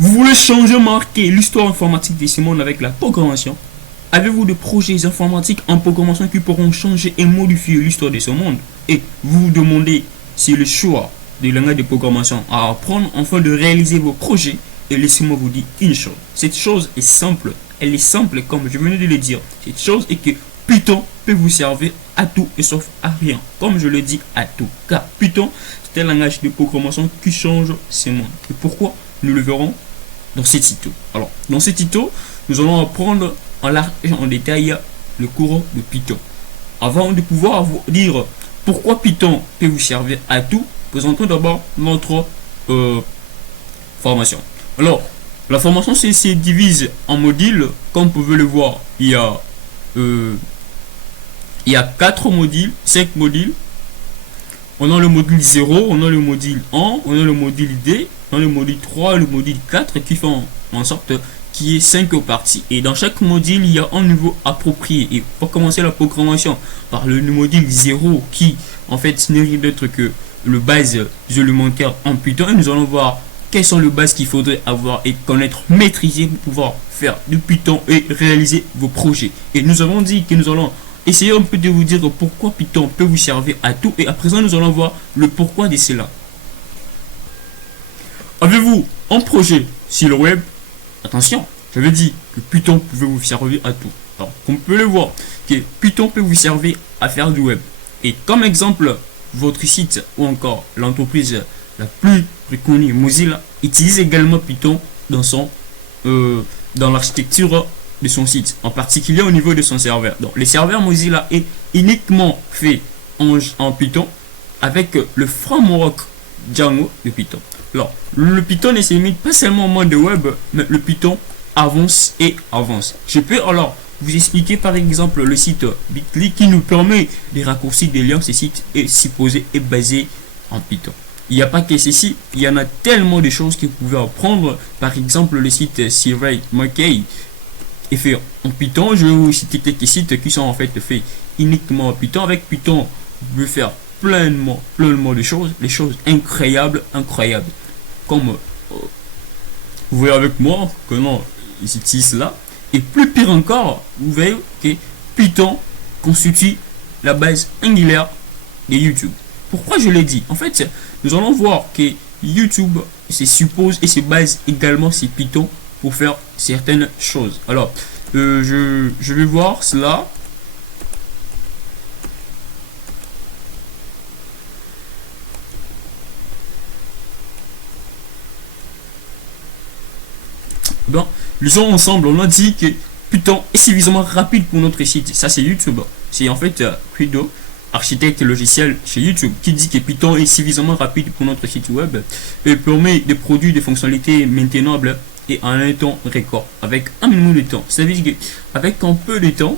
Vous voulez changer, marquer l'histoire informatique de ce monde avec la programmation? Avez-vous des projets informatiques en programmation qui pourront changer et modifier l'histoire de ce monde? Et vous vous demandez si le choix des langages de programmation à apprendre afin de réaliser vos projets. Et laissez-moi vous dire une chose. Cette chose est simple. Elle est simple comme je venais de le dire. Cette chose est que Python peut vous servir à tout et sauf à rien. Comme je le dis, à tout. Car Python, c'est un langage de programmation qui change ce monde. Et pourquoi? Nous le verrons dans ce tuto. Alors, dans ce tuto, nous allons apprendre en large et en détail le cours de Python. Avant de pouvoir vous dire pourquoi Python peut vous servir à tout, présentons d'abord notre formation. Alors, la formation se divise en modules. Comme vous pouvez le voir, il y a 4 modules, 5 modules. On a le module 0, on a le module 1, on a le module D, on a le module 3 et le module 4 qui font en sorte qu'il y ait 5 parties. Et dans chaque module, il y a un niveau approprié. Et pour commencer la programmation par le module 0 qui en fait n'est rien d'autre que le base élémentaire en Python. Et nous allons voir quelles sont les bases qu'il faudrait avoir et connaître, maîtriser pour pouvoir faire du Python et réaliser vos projets. Et nous avons dit que nous allons essayer un peu de vous dire pourquoi Python peut vous servir à tout. Et à présent, nous allons voir le pourquoi de cela. Avez-vous un projet sur le web? Attention, j'avais dit que Python pouvait vous servir à tout. Alors, comme vous pouvez le voir, que Python peut vous servir à faire du web. Et comme exemple, votre site ou encore l'entreprise la plus reconnue, Mozilla, utilise également Python dans dans l'architecture de son site, en particulier au niveau de son serveur. Donc, le serveur Mozilla est uniquement fait en Python avec le framework Django de Python. Alors, le Python ne se limite pas seulement au monde web, mais le Python avance et avance. Je peux alors vous expliquer par exemple le site Bitly qui nous permet de raccourcir des liens. Ce site est supposé et basé en Python. Il n'y a pas que ceci, il y en a tellement de choses que vous pouvez apprendre. Par exemple, le site Survey Monkey est fait en Python. Je vais vous citer quelques sites qui sont en fait faits uniquement en Python. Avec Python, vous pouvez faire pleinement de choses, des choses incroyables. Comme vous voyez avec moi que non, ils utilisent là. Et plus pire encore, vous voyez que Python constitue la base angulaire de YouTube. Pourquoi je l'ai dit? En fait, nous allons voir que YouTube se suppose et se base également sur Python pour faire certaines choses. Alors, je vais voir cela. Bon, lisons ensemble. On a dit que Python est suffisamment rapide pour notre site. Ça, c'est YouTube. C'est en fait Credo, architecte logiciel chez YouTube, qui dit que Python est suffisamment rapide pour notre site web et permet de produire des fonctionnalités maintenables et en un temps record, avec un minimum de temps. Ça veut dire qu'avec un peu de temps,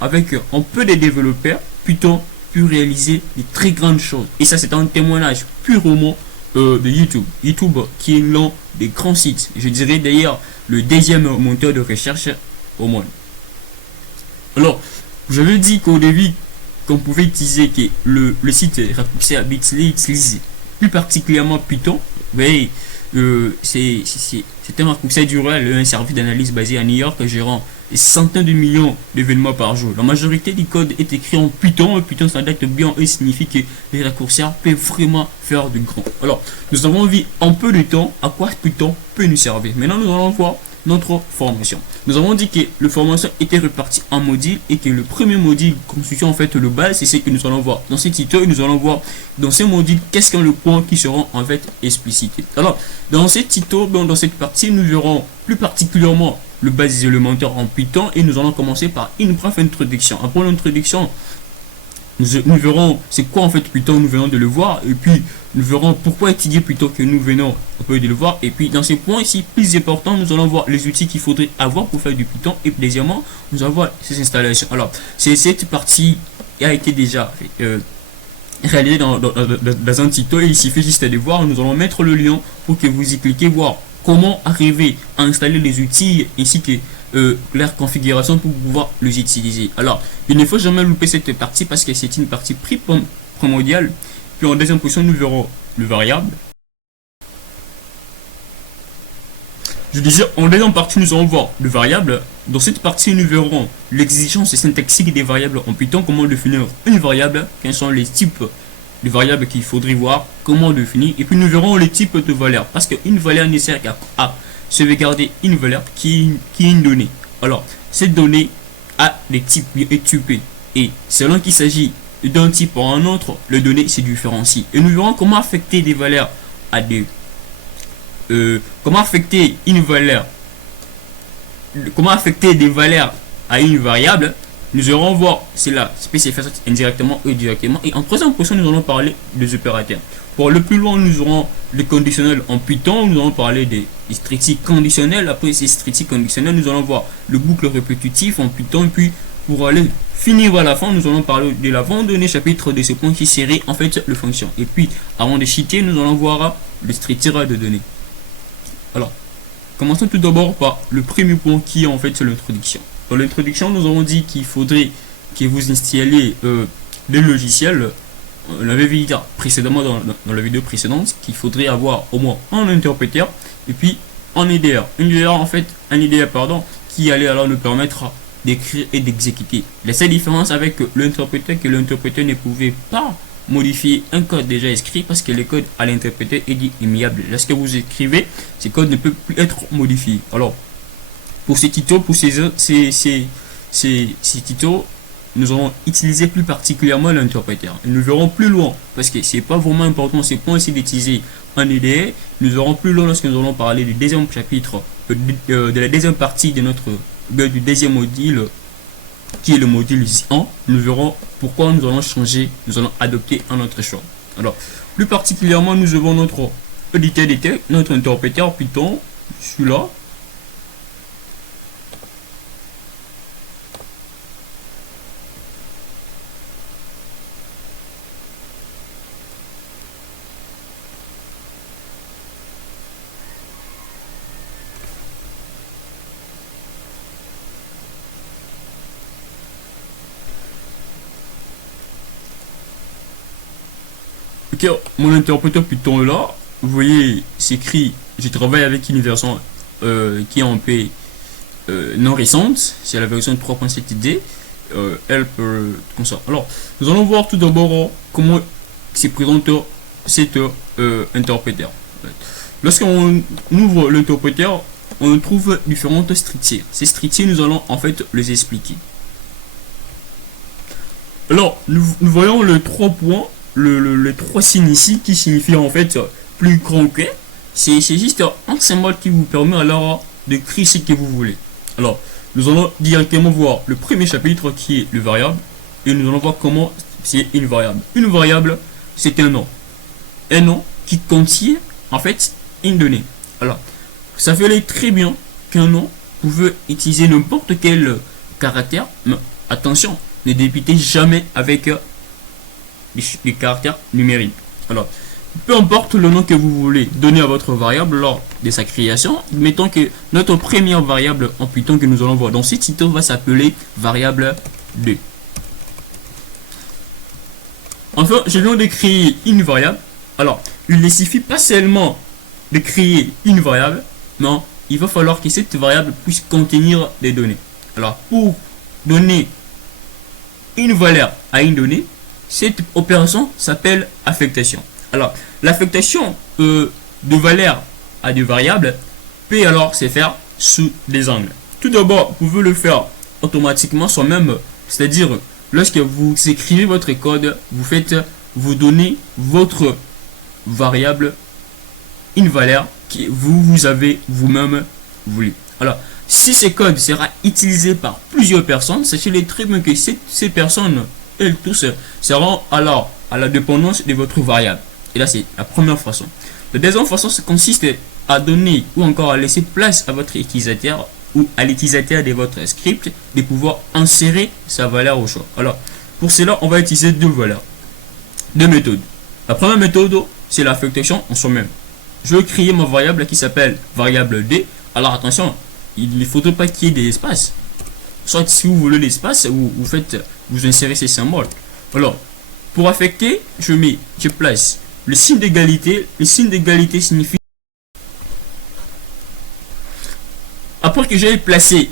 avec un peu de développeurs, Python peut réaliser de très grandes choses. Et ça, c'est un témoignage purement de YouTube. YouTube qui est l'un des grands sites. Je dirais d'ailleurs le deuxième moteur de recherche au monde. Alors, je veux dire qu'au début, qu'on pouvait utiliser que le site raccourci à Bitly utilise plus particulièrement Python. Vous voyez, c'est un raccourci d'URL, un service d'analyse basé à New York gérant des centaines de millions d'événements par jour. La majorité du code est écrit en Python et Python s'adapte bien et signifie que les raccourcis peuvent vraiment faire du grand. Alors, nous avons vu un peu de temps à quoi Python peut nous servir. Maintenant, nous allons voir notre formation. Nous avons dit que la formation était répartie en modules et que le premier module constitue en fait le base, c'est ce que nous allons voir dans ce tuto et nous allons voir dans ces modules qu'est-ce que le point qui seront en fait explicités. Alors, dans ce tuto, dans cette partie, nous verrons plus particulièrement le base élémentaire en Python et nous allons commencer par une brève introduction. Après l'introduction, nous verrons c'est quoi en fait Python, nous venons de le voir, et puis nous verrons pourquoi étudier Python que nous venons un peu de le voir, et puis dans ces points ici plus importants, nous allons voir les outils qu'il faudrait avoir pour faire du Python, et deuxièmement, nous allons voir ces installations. Alors, cette partie a été déjà réalisée dans un tuto, et il suffit juste de voir, nous allons mettre le lien pour que vous y cliquez, voir comment arriver à installer les outils ainsi que leur configuration pour pouvoir les utiliser. Alors, il ne faut jamais louper cette partie parce que c'est une partie primordiale. Puis en deuxième position, nous verrons le variable. Je disais, en deuxième partie, nous allons voir le variable. Dans cette partie, nous verrons l'exigence syntaxique des variables en Python, comment définir une variable, quels sont les types de variables qu'il faudrait voir, comment définir, et puis nous verrons les types de valeurs, parce qu'une valeur ne sert qu'à sauvegarder une valeur qui est une donnée. Alors, cette donnée a des types typés, et selon qu'il s'agit d'un type ou un autre, les données se différencient. Et nous verrons comment affecter des valeurs à des comment affecter des valeurs à une variable. Nous allons voir cela spécifié indirectement ou directement. Et en troisième position, nous allons parler des opérateurs. Pour le plus loin, nous aurons les conditionnels en Python. Nous allons parler des statistiques conditionnelles. Après ces statistiques conditionnelles, nous allons voir le boucle répétitif en Python. Et puis, pour aller finir à la fin, nous allons parler de l'avant-donné chapitre de ce point qui serait en fait le fonction. Et puis, avant de citer, nous allons voir le structure de données. Alors, commençons tout d'abord par le premier point qui est en fait l'introduction. Dans l'introduction, nous avons dit qu'il faudrait que vous installiez des logiciels. On l'avait vu précédemment dans la vidéo précédente qu'il faudrait avoir au moins un interpréteur et puis un IDR. Un IDR qui allait alors nous permettre d'écrire et d'exécuter. La seule différence avec l'interpréteur, que l'interpréteur ne pouvait pas modifier un code déjà écrit parce que le code à l'interpréter est dit immuable. Lorsque vous écrivez, ce code ne peut plus être modifié. Alors, pour ces tutos, pour ces tutos, nous allons utiliser plus particulièrement l'interpréteur. Nous verrons plus loin parce que c'est pas vraiment important. C'est pas aussi d'utiliser un IDE. Nous verrons plus loin lorsque nous allons parler du deuxième chapitre, de la deuxième partie de notre du deuxième module, qui est le module 1. Nous verrons pourquoi nous allons changer, nous allons adopter un autre choix. Alors, plus particulièrement, nous avons notre éditeur de texte, notre interpréteur Python, celui-là. Ok, mon interpréteur Python est là. Vous voyez, c'est écrit, je travaille avec une version qui est en paix non récente. C'est la version 3.7D. Help, comme ça. Alors, nous allons voir tout d'abord comment se présente cet interpréteur. Lorsqu'on ouvre l'interpréteur, on trouve différentes structures. Ces structures, nous allons en fait les expliquer. Alors, nous voyons les 3 points. Les 3 signes ici qui signifient en fait plus grand que. C'est juste un symbole qui vous permet alors de créer ce que vous voulez. Alors, nous allons directement voir le premier chapitre qui est le variable. Et nous allons voir comment c'est une variable. Une variable, c'est un nom. Un nom qui contient en fait une donnée. Alors, ça fait très bien qu'un nom pouvait utiliser n'importe quel caractère. Mais attention, ne débutez jamais avec les caractères numériques. Alors, peu importe le nom que vous voulez donner à votre variable lors de sa création, mettons que notre première variable en Python que nous allons voir dans ce tuto va s'appeler variable 2. Enfin, je viens de créer une variable. Alors, il ne suffit pas seulement de créer une variable, non, il va falloir que cette variable puisse contenir des données. Alors, pour donner une valeur à une donnée, cette opération s'appelle affectation. Alors, l'affectation de valeurs à des variables peut alors se faire sous des angles. Tout d'abord, vous pouvez le faire automatiquement soi-même, c'est-à-dire lorsque vous écrivez votre code, vous donnez votre variable une valeur que vous avez vous-même voulu. Alors, si ce code sera utilisé par plusieurs personnes, sachez très bien que ces personnes, elles tous, seront alors à la dépendance de votre variable. Et là, c'est la première façon. La deuxième façon, ça consiste à donner ou encore à laisser place à votre utilisateur ou à l'utilisateur de votre script de pouvoir insérer sa valeur au choix. Alors, pour cela, on va utiliser deux méthodes. La première méthode, c'est l'affectation en soi-même. Je vais créer ma variable qui s'appelle variable D. Alors attention, il ne faudrait pas qu'il y ait des espaces. Soit si vous voulez l'espace, vous insérez ces symboles. Alors, pour affecter, je place le signe d'égalité. Le signe d'égalité signifie après que j'ai placé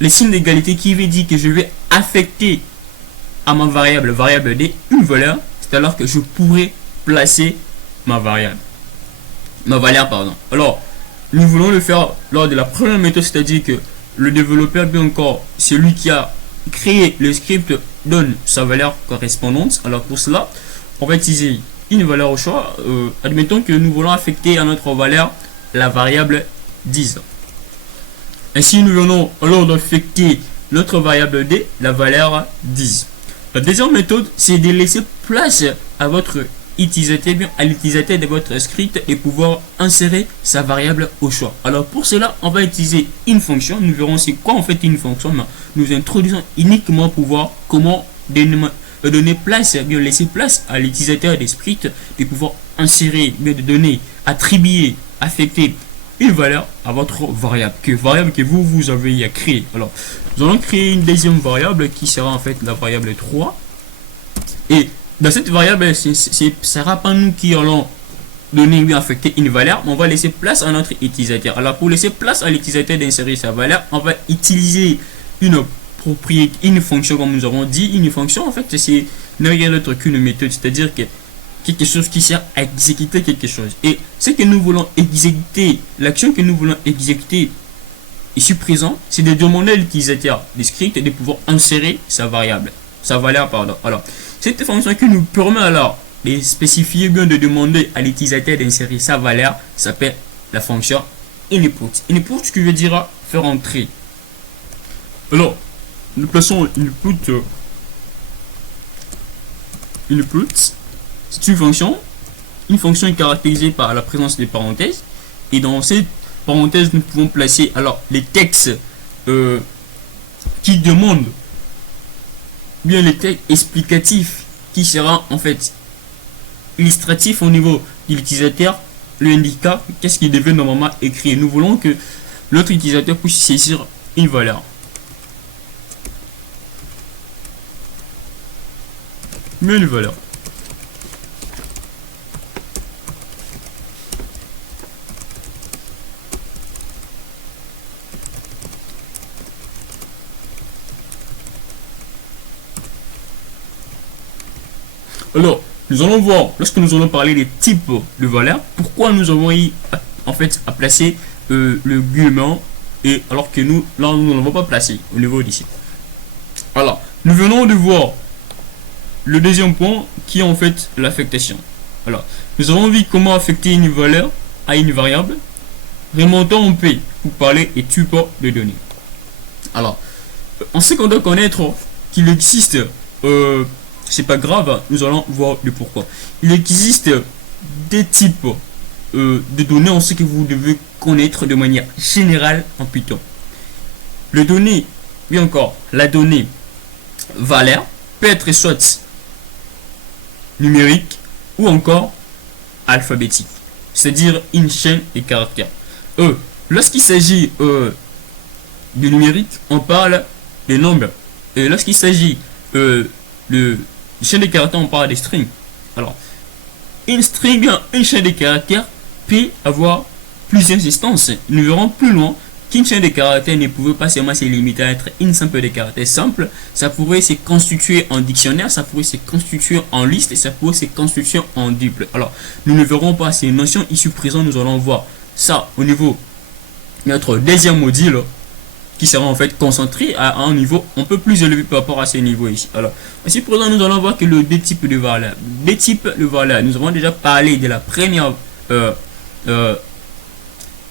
les signes d'égalité qui veut dire que je vais affecter à ma variable D une valeur, c'est alors que je pourrais placer ma valeur pardon. Alors nous voulons le faire lors de la première méthode, c'est-à-dire que le développeur, bien encore celui qui a créé le script, donne sa valeur correspondante. Alors pour cela on va utiliser une valeur au choix. Admettons que nous voulons affecter à notre valeur la variable 10. Ainsi nous venons alors d'affecter notre variable D la valeur 10. La deuxième méthode, c'est de laisser place à votre utilisateur, bien à l'utilisateur de votre script, et pouvoir insérer sa variable au choix. Alors pour cela, on va utiliser une fonction. Nous verrons c'est quoi en fait une fonction, mais nous introduisons uniquement pour voir comment donner place, bien laisser place à l'utilisateur des scripts de pouvoir insérer, bien de donner, attribuer, affecter une valeur à votre variable que vous avez créé. Alors nous allons créer une deuxième variable qui sera en fait la variable 3, et dans cette variable ce sera pas nous qui allons donner ou affecter une valeur, mais on va laisser place à notre utilisateur. Alors pour laisser place à l'utilisateur d'insérer sa valeur, on va utiliser une propriété, une fonction, comme nous avons dit. Une fonction en fait c'est rien d'autre qu'une méthode, c'est-à-dire que quelque chose qui sert à exécuter quelque chose. Et ce que nous voulons exécuter, l'action que nous voulons exécuter ici présent, c'est de demander à l'utilisateur du script de pouvoir insérer sa valeur pardon. Alors cette fonction qui nous permet alors de spécifier, bien de demander à l'utilisateur d'insérer sa valeur, s'appelle la fonction input. Input, ce qui veut dire faire entrer. Alors nous plaçons input. C'est une fonction est caractérisée par la présence des parenthèses, et dans cette parenthèse nous pouvons placer alors les textes qui demandent, bien les textes explicatifs qui sera en fait illustratif au niveau de l'utilisateur, lui indiquant qu'est-ce qu'il devait normalement écrire. Nous voulons que l'autre utilisateur puisse saisir une valeur. Mais une valeur. Alors, nous allons voir, lorsque nous allons parler des types de valeurs, pourquoi nous avons eu en fait à placer le guillemot, et alors que nous ne l'avons pas placé au niveau d'ici. Alors, nous venons de voir le deuxième point qui est en fait l'affectation. Alors, nous avons vu comment affecter une valeur à une variable. Remontons en P pour parler et types de données. Alors, en ce qu'on doit connaître qu'il existe, c'est pas grave, nous allons voir le pourquoi. Il existe des types de données en ce que vous devez connaître de manière générale en Python. Le données, bien encore, la donnée valeur peut être soit numérique ou encore alphabétique, c'est-à-dire une chaîne de caractères. Lorsqu'il s'agit du numérique, on parle des nombres, et lorsqu'il s'agit de chaîne de caractères, on parle des strings. Alors, une string, bien une chaîne de caractères peut avoir plusieurs instances. Nous verrons plus loin qu'une chaîne de caractères ne pouvait pas seulement se limiter à être une simple de caractères simple. Ça pourrait se constituer en dictionnaire, ça pourrait se constituer en liste, et ça pourrait se constituer en duple. Alors, nous ne verrons pas ces notions ici présentes. Nous allons voir ça au niveau de notre deuxième module, qui sera en fait concentré à un niveau un peu plus élevé par rapport à ce niveau ici. Alors, ici présent, nous allons voir que le deux types de valeurs. Des types de valeurs. Nous avons déjà parlé de la première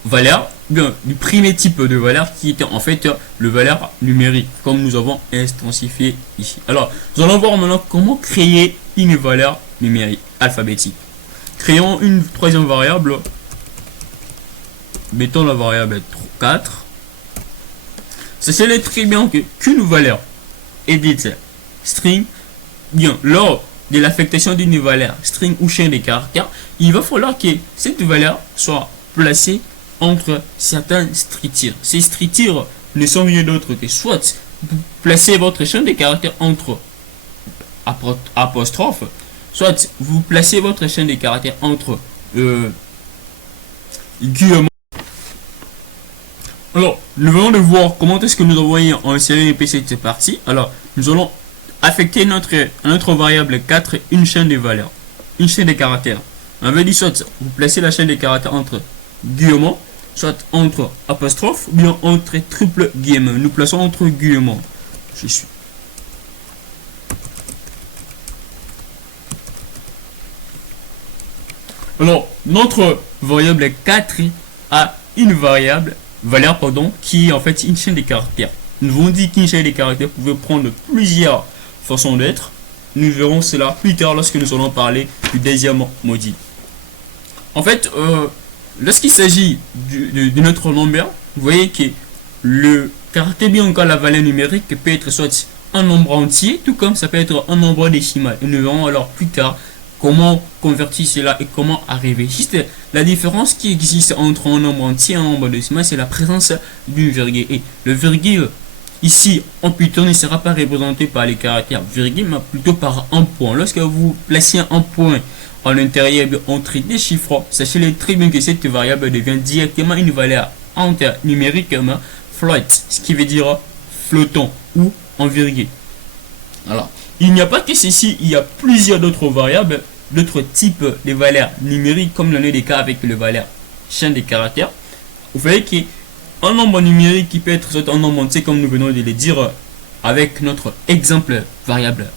valeur, bien du premier type de valeur qui était en fait le valeur numérique, comme nous avons instantifié ici. Alors, nous allons voir maintenant comment créer une valeur numérique alphabétique. Créons une troisième variable. Mettons la variable 4. Sachez très bien qu'une valeur est dite string, bien lors de l'affectation d'une valeur string ou chaîne de caractères, il va falloir que cette valeur soit placée entre certaines structures. Ces structures ne sont rien d'autre que soit vous placez votre chaîne de caractères entre apostrophe, soit vous placez votre chaîne de caractères entre guillemets. Alors, nous venons de voir comment est-ce que nous envoyons en série et cette partie. Alors, nous allons affecter à notre variable 4 une chaîne de valeurs, une chaîne de caractères. On avait dit soit vous placez la chaîne de caractères entre guillemets, soit entre apostrophe, ou bien entre triple guillemets. Nous plaçons entre guillemets. Je suis. Alors, notre variable 4 a une valeur qui est en fait une chaîne de caractères. Nous avons dit qu'une chaîne de caractères pouvait prendre plusieurs façons d'être. Nous verrons cela plus tard lorsque nous allons parler du deuxième module. En fait, lorsqu'il s'agit de notre nombre, vous voyez que le caractère, bien encore la valeur numérique, peut être soit un nombre entier, tout comme ça peut être un nombre décimal. Et nous verrons alors plus tard comment convertir cela et comment arriver. Juste la différence qui existe entre un nombre entier et un nombre décimal, c'est la présence d'une virgule. Et le virgule, ici, en Python, ne sera pas représenté par les caractères virgule, mais plutôt par un point. Lorsque vous placez un point à l'intérieur entre des chiffres, sachez très bien que cette variable devient directement une valeur entière numériquement float, ce qui veut dire flottant ou en virgule. Alors, il n'y a pas que ceci, il y a plusieurs d'autres variables, d'autres types de valeurs numériques, comme l'on est des cas avec le valeur chaîne de caractères. Vous voyez qu'un nombre numérique qui peut être soit un nombre entier, comme nous venons de le dire avec notre exemple variable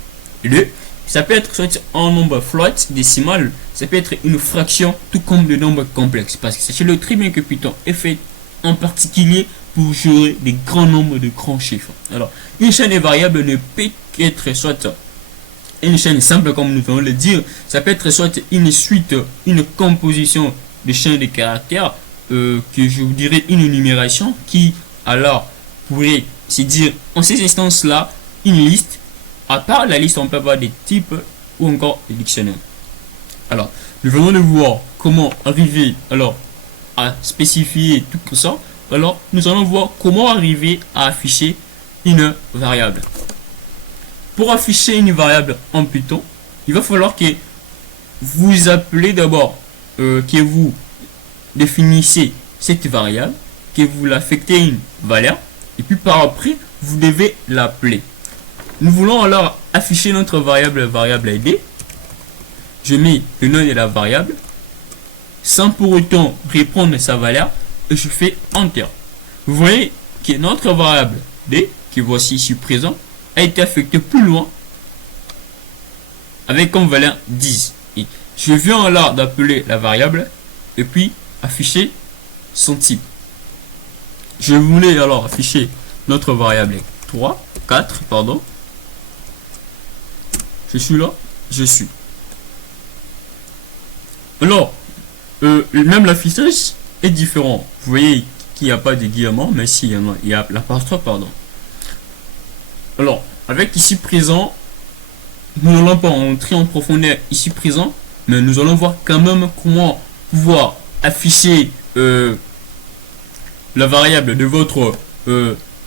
2. Ça peut être soit un nombre float décimal, ça peut être une fraction, tout comme le nombre complexe. Parce que sachez-le très bien que Python est fait en particulier pour gérer des grands nombres de grands chiffres. Alors, une chaîne de variables ne peut être soit une chaîne simple, comme nous venons de le dire, ça peut être soit une suite, une composition de chaînes de caractères, que je vous dirais une numération, qui alors pourrait se dire en ces instances-là une liste. À part la liste, on peut avoir des types ou encore des dictionnaires. Alors, nous venons de voir comment arriver alors à spécifier tout ça. Alors, nous allons voir comment arriver à afficher une variable. Pour afficher une variable en Python, il va falloir que vous appelez d'abord, que vous définissez cette variable, que vous l'affectez une valeur, et puis par après, vous devez l'appeler. Nous voulons alors afficher notre variable id. Je mets le nom de la variable, sans pour autant reprendre sa valeur, et je fais Enter. Vous voyez que notre variable d, que voici ici présent, a été affectée plus loin avec comme valeur 10. Et je viens alors d'appeler la variable et puis afficher son type. Je voulais alors afficher notre variable 4, pardon. Je suis là, je suis. Alors, même l'affichage est différent. Vous voyez qu'il n'y a pas de guillemets, mais si, il y a l'apostrophe, pardon. Alors, avec ici présent, nous n'allons pas entrer en profondeur ici présent, mais nous allons voir quand même comment pouvoir afficher la variable de votre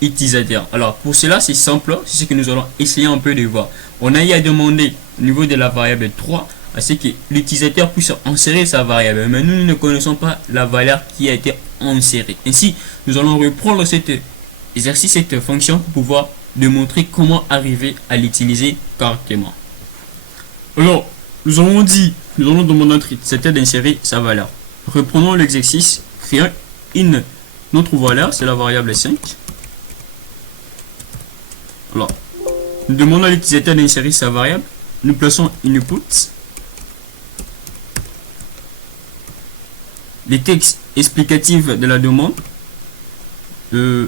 utilisateur. Alors, pour cela, c'est simple, c'est ce que nous allons essayer un peu de voir. On a eu à demander au niveau de la variable 3 à ce que l'utilisateur puisse insérer sa variable, mais nous ne connaissons pas la valeur qui a été insérée. Ainsi, nous allons reprendre cet exercice, cette fonction pour pouvoir démontrer comment arriver à l'utiliser correctement. Alors, nous avons dit, nous allons demander à notre utilisateur d'insérer sa valeur. Reprenons l'exercice, créons notre valeur, c'est la variable 5. Alors, nous demandons à l'utilisateur d'insérer sa variable. Nous plaçons input. Les textes explicatifs de la demande. Je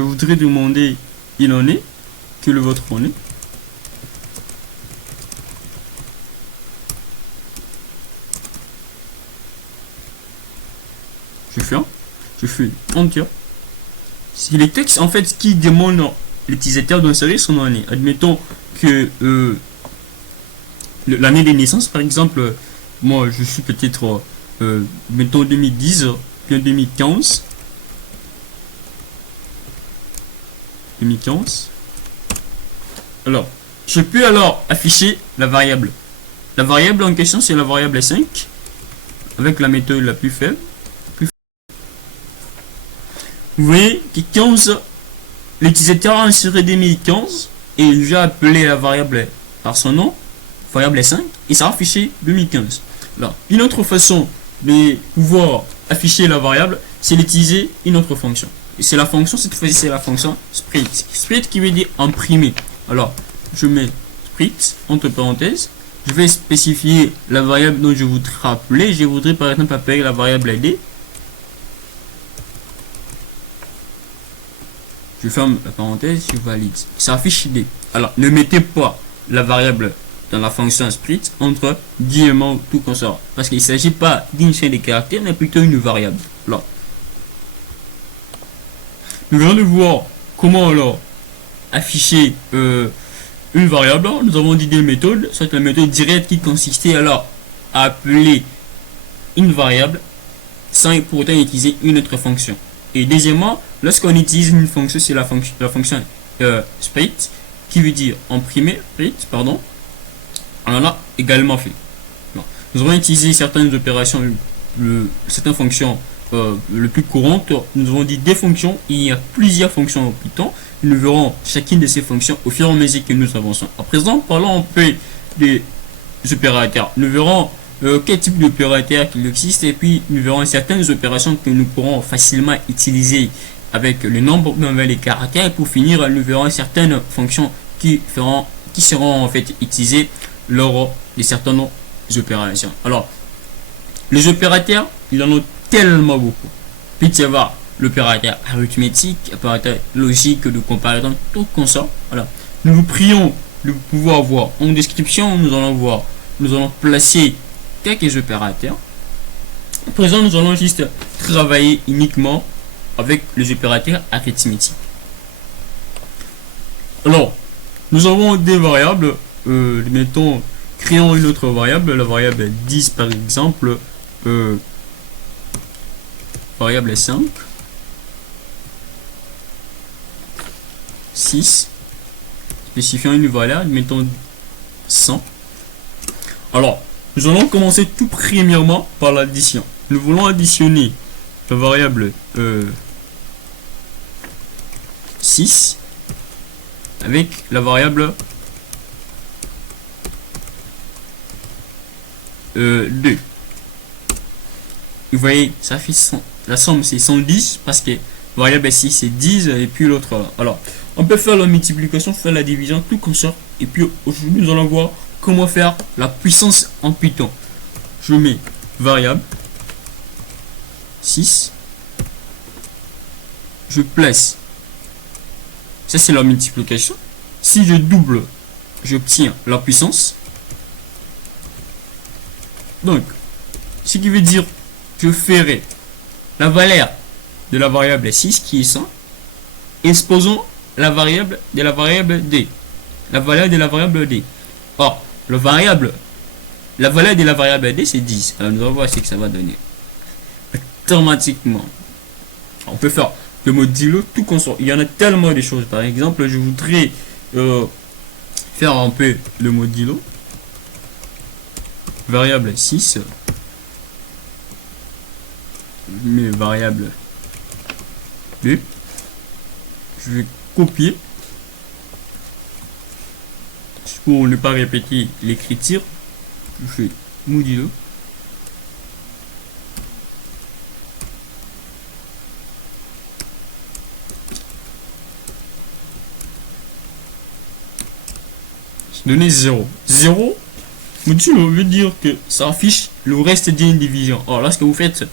voudrais demander il en est, que le vôtre en est. Je fais enter. C'est les textes en fait qui demandent l'utilisateur d'insérer son année. Admettons que l'année de naissance, par exemple, moi je suis peut-être mettons 2010, bien 2015. Alors, je peux alors afficher la variable. La variable en question, c'est la variable 5, avec la méthode la plus faible. Vous voyez que 15, l'utilisateur a inséré 2015 et il a appelé la variable par son nom, variable 5, et ça a affiché 2015. Là, une autre façon de pouvoir afficher la variable, c'est d'utiliser une autre fonction. Et c'est la fonction, cette fois-ci, c'est la fonction split. Split qui veut dire imprimer. Alors, je mets split entre parenthèses. Je vais spécifier la variable dont je voudrais appeler. Je voudrais par exemple appeler la variable id. Je ferme la parenthèse, je valide. Ça affiche id. Alors, ne mettez pas la variable dans la fonction split entre guillemets tout comme ça. Parce qu'il ne s'agit pas d'une chaîne de caractères, mais plutôt une variable. Là. Nous venons de voir comment alors afficher une variable. Nous avons dit deux méthodes. Soit la méthode directe qui consistait alors à appeler une variable sans pour autant utiliser une autre fonction. Et deuxièmement, lorsqu'on utilise une fonction, c'est la fonction split qui veut dire imprimer, split, pardon. On en a également fait. Nous avons utilisé certaines opérations, certaines fonctions le plus courantes. Nous avons dit des fonctions. Il y a plusieurs fonctions au Python. Nous verrons chacune de ces fonctions au fur et à mesure que nous avançons. À présent, parlons un peu des opérateurs. Nous verrons quel type d'opérateur qu'il existe et puis nous verrons certaines opérations que nous pourrons facilement utiliser avec le nombre des caractères. Et pour finir, nous verrons certaines fonctions qui seront en fait utilisées lors de certaines opérations. Alors, les opérateurs, il y en a tellement beaucoup. Puis tu vas l'opérateur arithmétique, opérateur logique de comparaison, tout comme ça. Voilà. Nous vous prions de pouvoir voir en description, nous allons placer quelques opérateurs. À présent, nous allons juste travailler uniquement avec les opérateurs arithmétiques. Alors, nous avons des variables, mettons, créons une autre variable, la variable 10 par exemple, variable 5, 6, spécifions une valeur, mettons 100. Alors, nous allons commencer tout premièrement par l'addition. Nous voulons additionner la variable 6 avec la variable 2. Vous voyez, ça fait 100. La somme c'est 110 parce que variable 6 c'est 10 et puis l'autre. Alors, on peut faire la multiplication, faire la division, tout comme ça. Et puis aujourd'hui, nous allons voir comment faire la puissance en Python. Je mets variable 6. Je place. Ça c'est la multiplication. Si je double, j'obtiens la puissance. Donc, ce qui veut dire, je ferai la valeur de la variable 6 qui est 100, exposons la variable de la variable d. La valeur de la variable d. Or, la valeur de la variable d c'est 10. Alors nous allons voir ce que ça va donner. Automatiquement. On peut faire le modulo tout comme ça. Il y en a tellement de choses. Par exemple, je voudrais faire un peu le modulo. Variable 6. Mes variables 2. Je vais copier pour ne pas répéter l'écriture. Je fais modulo. Donner 0. 0 modulo veut dire que ça affiche le reste d'une division. Or, lorsque vous faites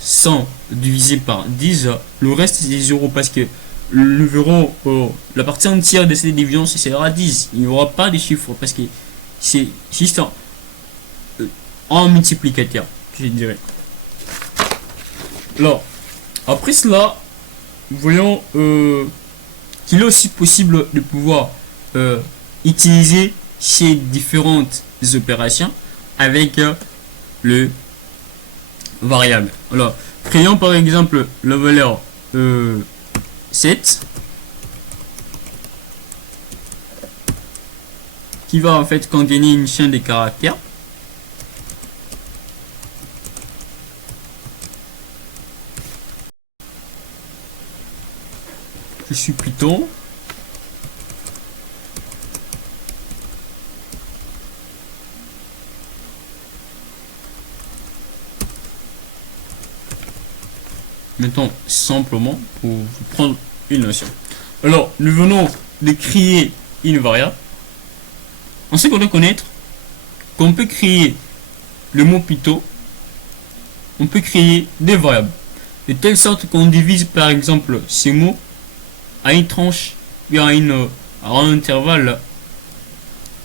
100 divisé par 10, le reste c'est 0 parce que nous verrons la partie entière de cette division ce sera 10. Il n'y aura pas de chiffres parce que c'est juste en multiplicateur, je dirais. Alors, après cela, voyons qu'il est aussi possible de pouvoir utiliser ces différentes opérations avec le variable. Alors, créons par exemple la valeur 7 qui va en fait contenir une chaîne de caractères. je suis Python. Mettons simplement pour vous prendre une notion. Alors, nous venons de créer une variable. On sait qu'on doit connaître qu'on peut créer le mot Python, on peut créer des variables. De telle sorte qu'on divise par exemple ces mots à une tranche, bien à un intervalle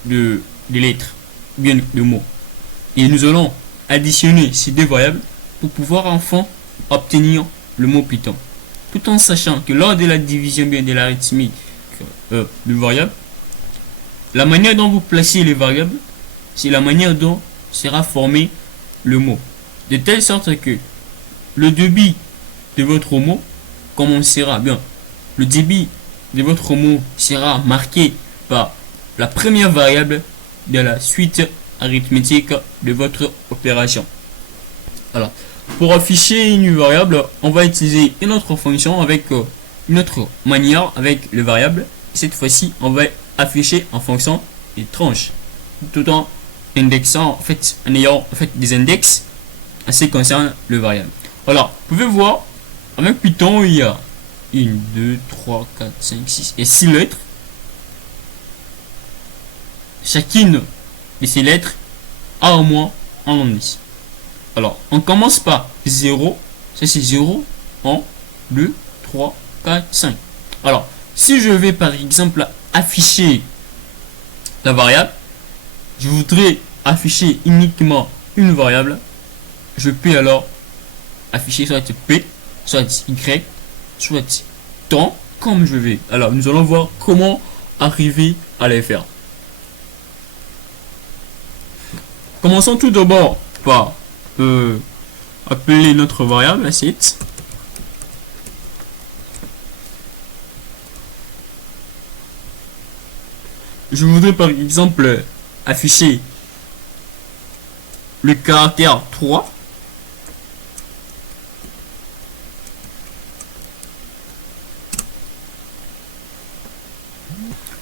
de lettres, bien de mots. Et nous allons additionner ces deux variables pour pouvoir enfin obtenir le mot Python. Tout en sachant que lors de la division bien de l'arithmétique de variables, la manière dont vous placez les variables, c'est la manière dont sera formé le mot. De telle sorte que le débit de votre mot commencera bien. Le débit de votre mot sera marqué par la première variable de la suite arithmétique de votre opération. Alors, pour afficher une variable, on va utiliser une autre fonction avec une autre manière avec les variables. Cette fois-ci, on va afficher en fonction des tranches, tout en indexant, en ayant des index en ce qui concerne le variable. Alors, vous pouvez voir, avec Python, il y a 1, 2, 3, 4, 5, 6 et 6 lettres. Chacune de ces lettres a au moins un indice. Alors, on commence par 0. Ça, c'est 0, 1, 2, 3, 4, 5. Alors, si je vais par exemple afficher la variable, je voudrais afficher uniquement une variable. Je peux alors afficher soit P, soit Y, soit temps, comme je vais. Alors, nous allons voir comment arriver à les faire. Commençons tout d'abord par appeler notre variable asset. Je voudrais par exemple afficher le caractère 3.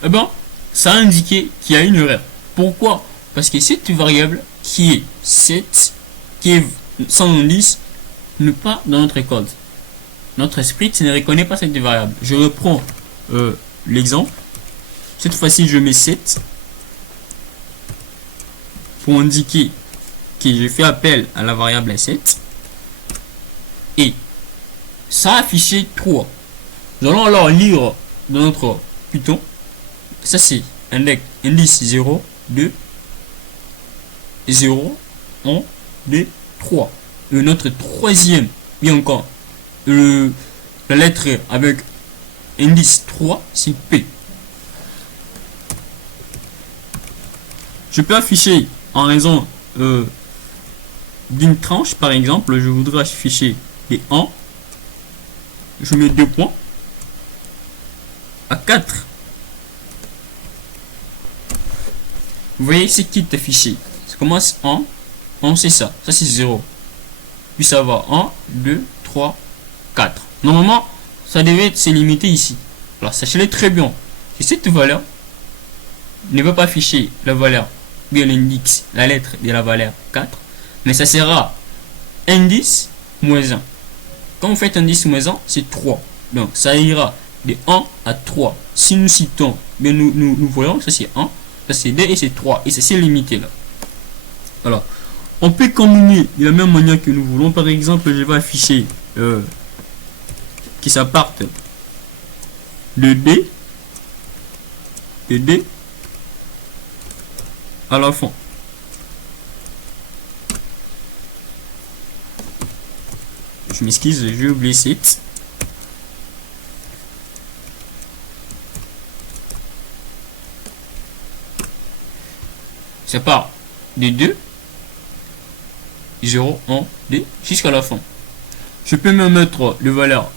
Eh ben, ça a indiqué qu'il y a une erreur. Pourquoi? Parce que cette variable qui est 7, qui est sans indice, n'est pas dans notre code. Notre script ne reconnaît pas cette variable. Je reprends l'exemple. Cette fois-ci, je mets 7 pour indiquer que je fais appel à la variable 7. Et ça a affiché 3. Nous allons alors lire dans notre Python. Ça, c'est indice 0, 2, 0, 1, 2, 3. Et notre troisième, bien encore, la lettre avec indice 3, c'est P. Je peux afficher en raison d'une tranche, par exemple, je voudrais afficher des 1. Je mets 2 points. À 4. Vous voyez ce qui est affiché. Ça commence en 1, c'est ça. Ça, c'est 0. Puis ça va 1, 2, 3, 4. Normalement, ça devait se limiter ici. Alors, sachez-le très bien que cette valeur ne va pas afficher la valeur, bien l'index, la lettre de la valeur 4, mais ça sera indice moins 1. Quand vous faites indice moins 1, c'est 3. Donc, ça ira de 1 à 3. Si nous citons, bien nous voyons, ça c'est 1, ça c'est 2 et c'est 3. Et c'est limité là. Alors, on peut combiner de la même manière que nous voulons. Par exemple, je vais afficher que ça parte de D à la fin. Je m'excuse, j'ai oublié 7. Ça part de 2, 0, 1, 2, jusqu'à la fin. Je peux même mettre le valeur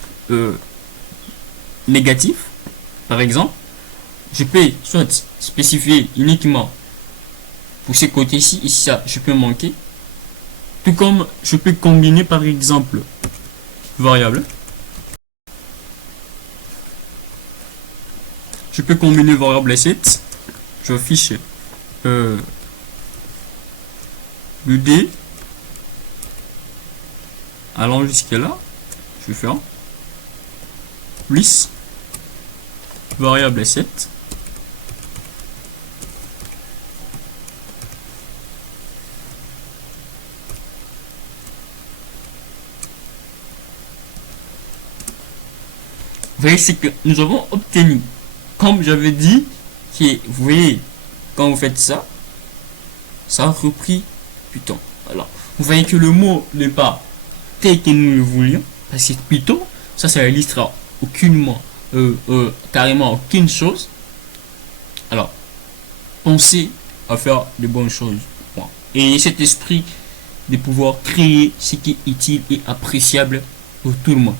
négatif, par exemple. Je peux soit spécifier uniquement pour ces côtés-ci, ici, ça, je peux manquer. Tout comme je peux combiner, par exemple, variable. Je peux combiner variable asset. J'affiche le D allant jusqu'à là. Je vais faire plus variable asset. Vous voyez, c'est que nous avons obtenu, comme j'avais dit, vous voyez, quand vous faites ça, ça a repris Python. Alors, vous voyez que le mot n'est pas tel que nous le voulions, parce que Python, ça illustrera aucunement, carrément aucune chose. Alors, pensez à faire de bonnes choses. Et cet esprit de pouvoir créer ce qui est utile et appréciable pour tout le monde.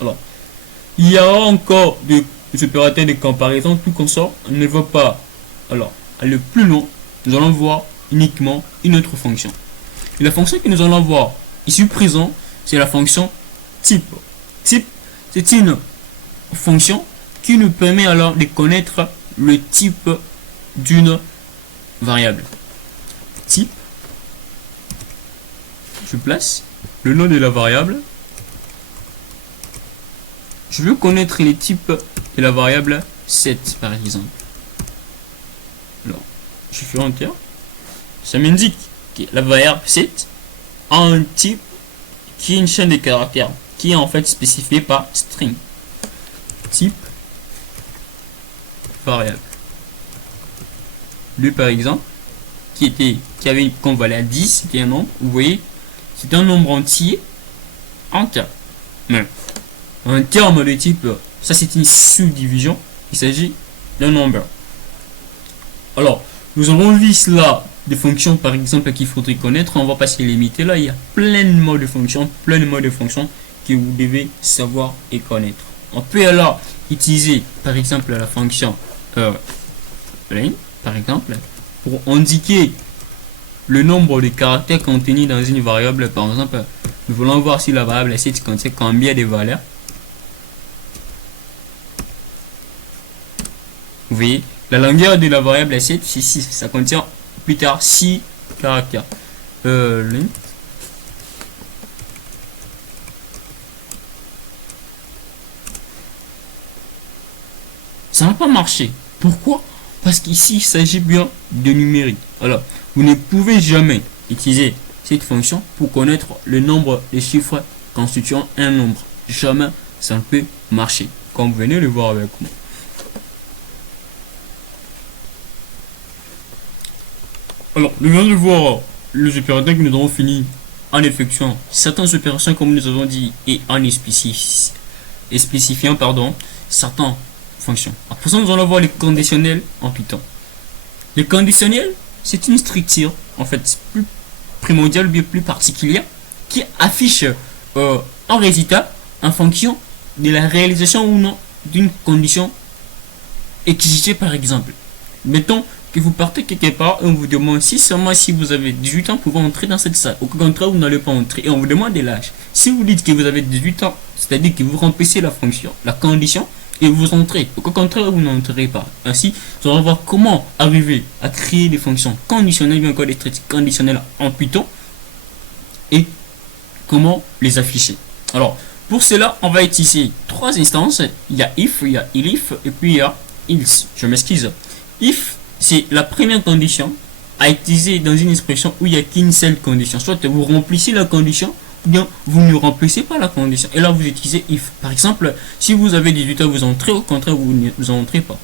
Alors, il y a encore des opérateurs de comparaison, tout comme ça. On ne va pas aller plus loin. Nous allons voir uniquement une autre fonction. Et la fonction que nous allons voir ici présent, c'est la fonction type. Type, c'est une fonction qui nous permet alors de connaître le type d'une variable. Type, je place le nom de la variable. Je veux connaître les types de la variable set par exemple. Alors, je fais enter. Ça m'indique que la variable set a un type qui est une chaîne de caractères qui est en fait spécifié par string. Type variable. Lui par exemple, qui avait comme valeur 10, c'était un nombre, vous voyez, c'est un nombre entier entier. Mais en termes de type, ça c'est une subdivision, il s'agit d'un nombre. Alors, nous avons vu cela des fonctions par exemple qu'il faudrait connaître, on va pas se limiter là, il y a plein de mots de fonctions, que vous devez savoir et connaître. On peut alors utiliser par exemple la fonction len, par exemple, pour indiquer le nombre de caractères contenus dans une variable. Par exemple, nous voulons voir si la variable asset contient combien de valeurs. Vous voyez, la longueur de la variable asset, c'est 6. Ça contient plus tard 6 caractères. Len. Ça n'a pas marché. Pourquoi? Parce qu'ici, il s'agit bien de numérique. Alors, vous ne pouvez jamais utiliser cette fonction pour connaître le nombre de chiffres constituant un nombre. Jamais ça ne peut marcher, comme vous venez de le voir avec moi. Alors, nous venons de voir les opérateurs que nous avons fini en effectuant certaines opérations comme nous avons dit et en spécifiant certaines fonctions. À présent, nous allons voir les conditionnels en Python. Les conditionnels, c'est une structure en fait plus primordiale, bien plus particulière, qui affiche un résultat en fonction de la réalisation ou non d'une condition exigée. Par exemple, mettons que vous partez quelque part et on vous demande si seulement si vous avez 18 ans vous pouvez entrer dans cette salle. Au contraire, vous n'allez pas entrer et on vous demande de l'âge. Si vous dites que vous avez 18 ans, c'est-à-dire que vous remplissez la fonction, la condition, et vous entrez. Au contraire, vous n'entrez pas. Ainsi, nous allons voir comment arriver à créer des fonctions conditionnelles, bien encore des traits conditionnels en Python, et comment les afficher. Alors, pour cela, on va utiliser trois instances. Il y a if, il y a elif, et puis il y a else. Je m'excuse. If, c'est la première condition à utiliser dans une expression où il n'y a qu'une seule condition. Soit vous remplissez la condition, ou bien vous ne remplissez pas la condition. Et là, vous utilisez if. Par exemple, si vous avez 18 ans, vous entrez, au contraire, vous n'entrez pas.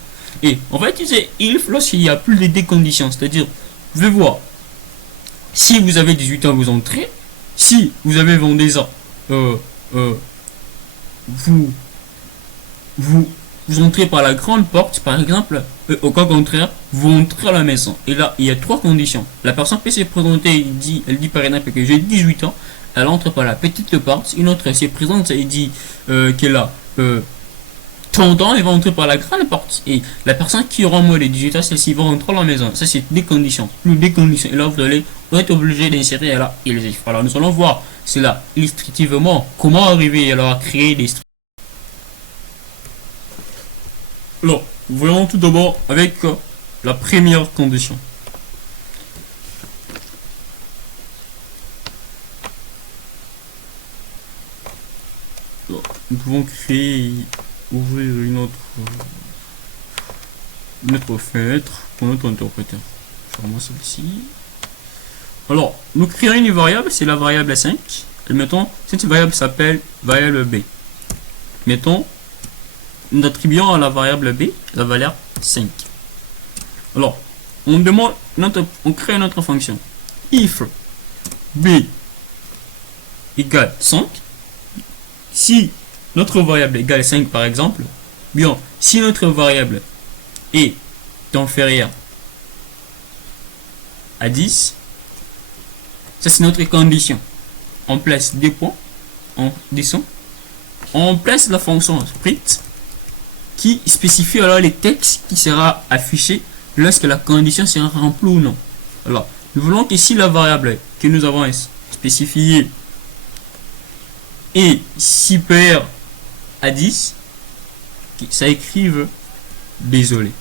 Et on va utiliser if lorsqu'il y a plus de deux conditions. C'est-à-dire, vous allez voir, si vous avez 18 ans, vous entrez. Si vous avez 22 ans, vous entrez par la grande porte, par exemple. Au cas contraire, vous entrez à la maison. Et là, il y a trois conditions. La personne peut se présenter, elle dit par exemple que j'ai 18 ans. Elle entre par la petite porte. Une autre se présente et dit qu'elle a 30 ans. Elle va entrer par la grande porte. Et la personne qui aura moins de 18 ans, celle-ci va rentrer à la maison. Ça, c'est des conditions. Plus des conditions. Et là, vous allez être obligé d'insérer là et les if. Alors, nous allons voir cela illustrativement. Comment arriver alors à créer des Alors, voyons tout d'abord avec la première condition. Alors, nous pouvons créer, ouvrir une autre fenêtre pour notre interpréteur. Fermons celle-ci. Alors, nous créons une variable, c'est la variable 5. Et mettons, cette variable s'appelle variable b. Mettons, nous attribuons à la variable b la valeur 5. Alors, on crée notre fonction. If b égale 5, si notre variable égale 5 par exemple, bien, si notre variable est inférieure à 10, ça c'est notre condition. On place des points, on descend, on place la fonction split qui spécifie alors les textes qui sera affiché lorsque la condition sera remplie ou non. Alors, nous voulons que si la variable que nous avons spécifiée est supérieure à 10, ça écrive désolé.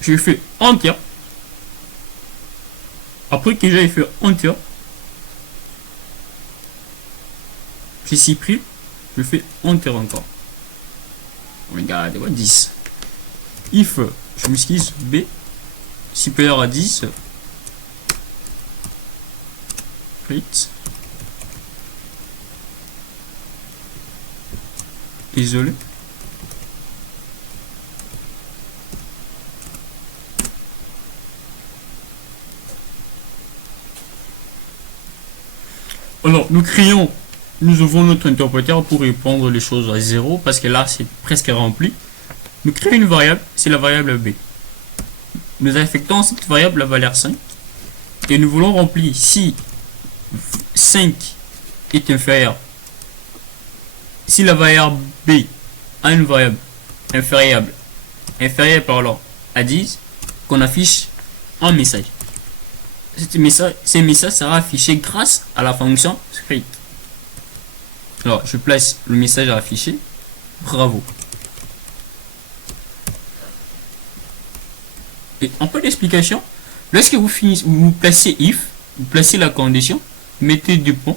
Je fais enter. Après que j'ai fait enter, j'ai supprimé, je fais enter encore. Regardez, 10. If, je m'excuse, b supérieur à 10, print, désolé. Alors, nous ouvrons notre interpréteur pour répondre les choses à 0 parce que là, c'est presque rempli. Nous créons une variable, c'est la variable b. Nous affectons cette variable la valeur 5 et nous voulons remplir si 5 est inférieur. Si la variable b a une variable inférieure à 10, qu'on affiche un message. Ce message sera affiché grâce à la fonction script. Alors, je place le message à afficher. Bravo. Et un peu d'explication. Lorsque vous finissez, vous placez if, vous placez la condition, mettez deux points,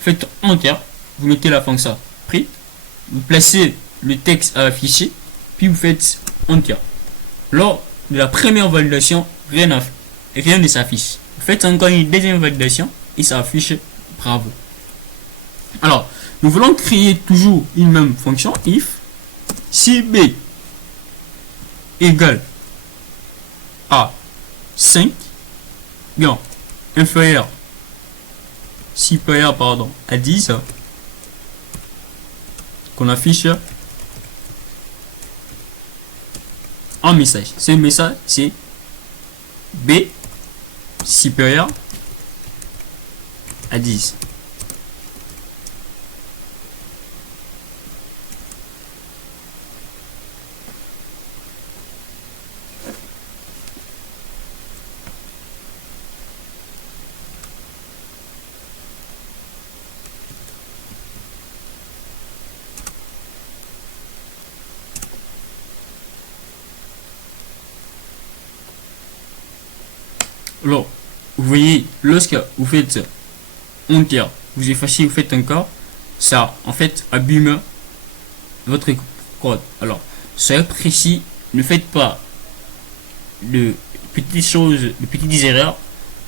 faites enter, vous mettez la fonction print, vous placez le texte à afficher, puis vous faites enter. Lors de la première validation, rien ne s'affiche. Vous faites encore une deuxième validation et ça affiche bravo. Alors, nous voulons créer toujours une même fonction if si b égale à 5, bien inférieur supérieur à 10, qu'on affiche un message. Ce message c'est b supérieur à 10. Alors, vous voyez, lorsque vous faites enter, vous effacez, vous faites encore, ça en fait abîme votre code. Alors, soyez précis, ne faites pas de petites choses, de petites erreurs,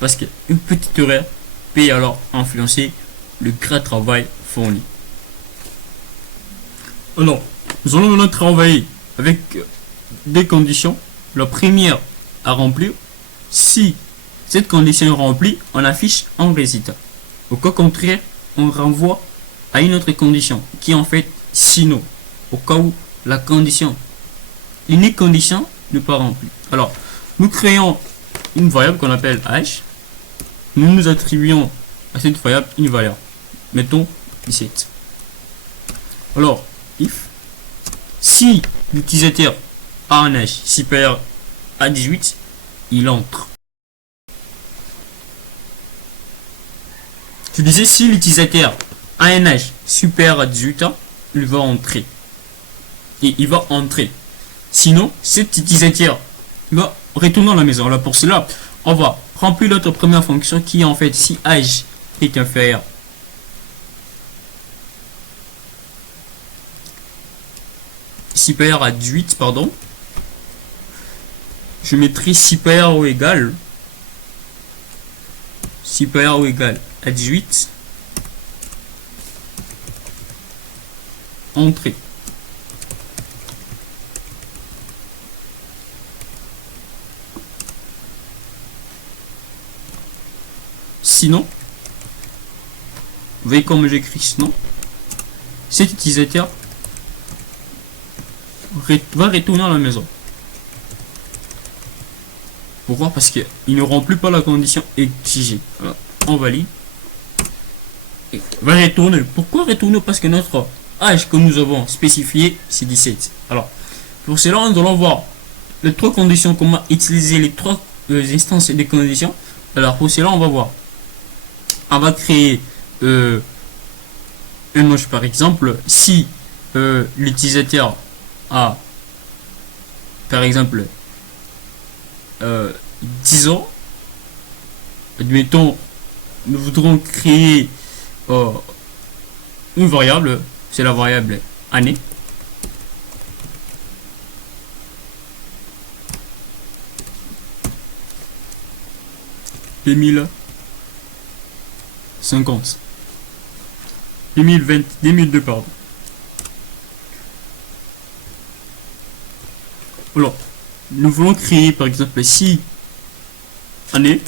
parce qu'une petite erreur peut alors influencer le grand travail fourni. Alors, nous allons maintenant travailler avec des conditions. La première à remplir, si cette condition est remplie, on affiche un résultat. Au cas contraire, on renvoie à une autre condition qui est en fait sinon, au cas où la condition, l'unique condition n'est pas remplie. Alors, nous créons une variable qu'on appelle h. Nous attribuons à cette variable une valeur. Mettons 17. Alors, if si l'utilisateur a un h supérieur à 18, il entre. Tu disais si l'utilisateur a un âge supérieur à 18 ans, il va entrer. Et il va entrer. Sinon, cet utilisateur va retourner à la maison. Alors pour cela, on va remplir notre première fonction qui est en fait si âge est inférieur supérieur à 18, pardon. Je mettrai supérieur ou égal à 18 entrée. Sinon, vous voyez comme j'écris sinon, cet utilisateur va retourner à la maison. Pourquoi? Parce qu'il ne remplit pas la condition exigée. Alors, on valide. Et va retourner. Pourquoi retourner? Parce que notre âge que nous avons spécifié, c'est 17. Alors, pour cela, nous allons voir les trois conditions, comment utiliser les trois instances des conditions. Alors, pour cela, on va voir. On va créer un âge, par exemple, si l'utilisateur a, par exemple, 10 ans, admettons, nous voudrons créer une variable, c'est la variable année. « 2050 »,« 2020 »,« 2002 », pardon. Alors, nous voulons créer par exemple si année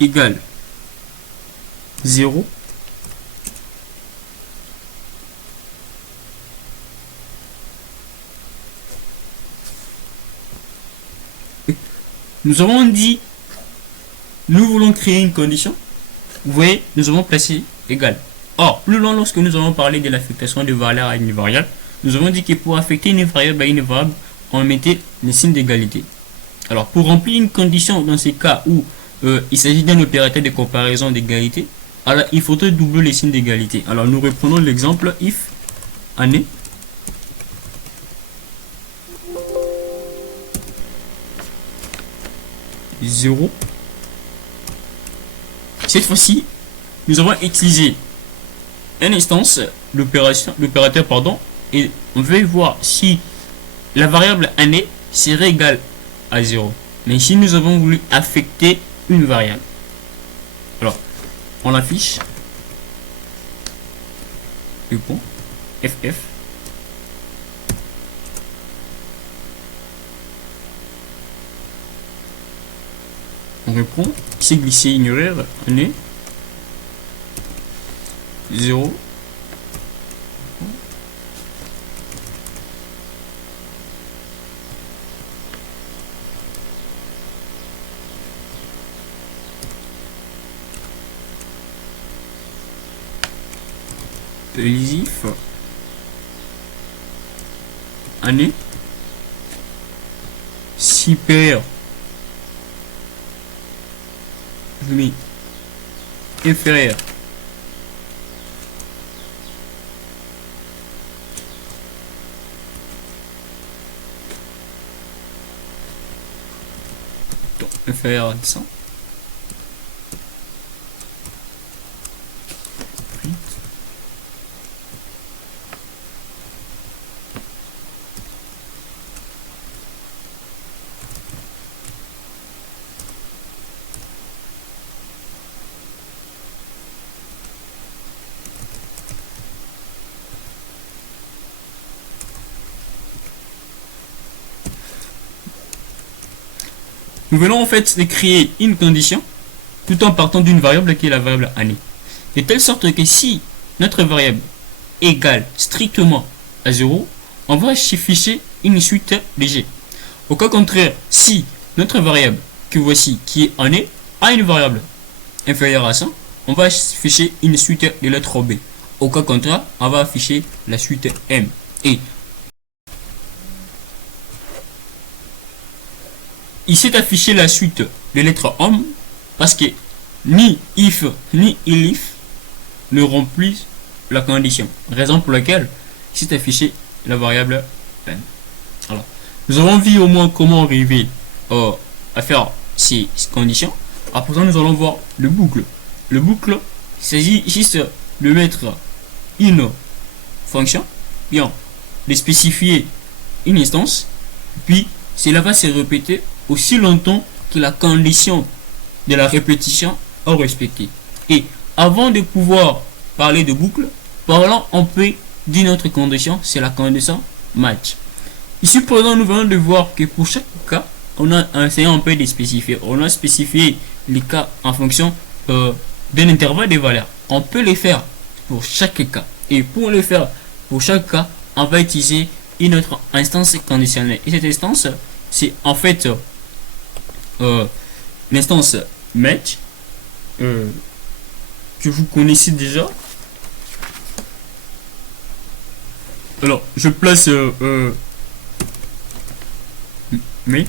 égale 0 nous avons dit nous voulons créer une condition. Vous voyez, nous avons placé égal. Or, plus loin, lorsque nous avons parlé de l'affectation de valeur à une variable, nous avons dit que pour affecter une variable à une variable, on mettait les signes d'égalité. Alors, pour remplir une condition dans ces cas où il s'agit d'un opérateur de comparaison d'égalité, alors il faudrait doubler les signes d'égalité. Alors, nous reprenons l'exemple if année zéro. Cette fois-ci, nous avons utilisé une instance, l'opérateur, pardon, et on veut voir si la variable année serait égale à 0. Mais si nous avons voulu affecter une variable, alors on affiche le point ff. On reprend, c'est glisser, ignorer, année 0. Elisif année super demi inférieur inférieur à 100. Nous venons en fait de créer une condition tout en partant d'une variable qui est la variable année. De telle sorte que si notre variable égale strictement à 0, on va afficher une suite de G. Au cas contraire, si notre variable que voici qui est année a une variable inférieure à 100, on va afficher une suite de lettres B. Au cas contraire, on va afficher la suite M. Et il s'est affiché la suite des lettres homme parce que ni if ni elif ne remplissent la condition. Raison pour laquelle il s'est affiché la variable n. Alors, nous avons vu au moins comment arriver à faire ces conditions. À présent, nous allons voir le boucle. Le boucle, il s'agit juste de mettre une fonction, bien, de spécifier une instance, puis cela va se répéter aussi longtemps que la condition de la répétition est respectée. Et avant de pouvoir parler de boucle, parlons un peu d'une autre condition, c'est la condition match. Ici, pendant nous venons de voir que pour chaque cas, on a essayé un peu de spécifier. On a spécifié les cas en fonction d'un intervalle de valeurs. On peut les faire pour chaque cas. Et pour le faire pour chaque cas, on va utiliser une autre instance conditionnelle. Et cette instance, c'est en fait l'instance match que vous connaissez déjà. Alors, je place match.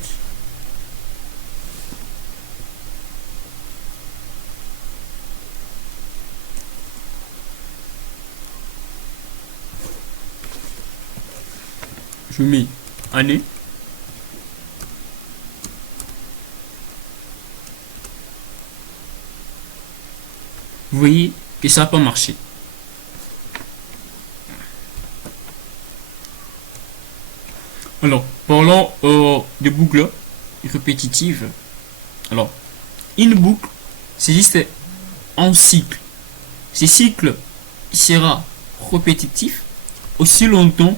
Je mets année. Vous voyez que ça n'a pas marché. Alors, parlons de boucles répétitives. Alors, une boucle, c'est juste un cycle. Ce cycle sera répétitif aussi longtemps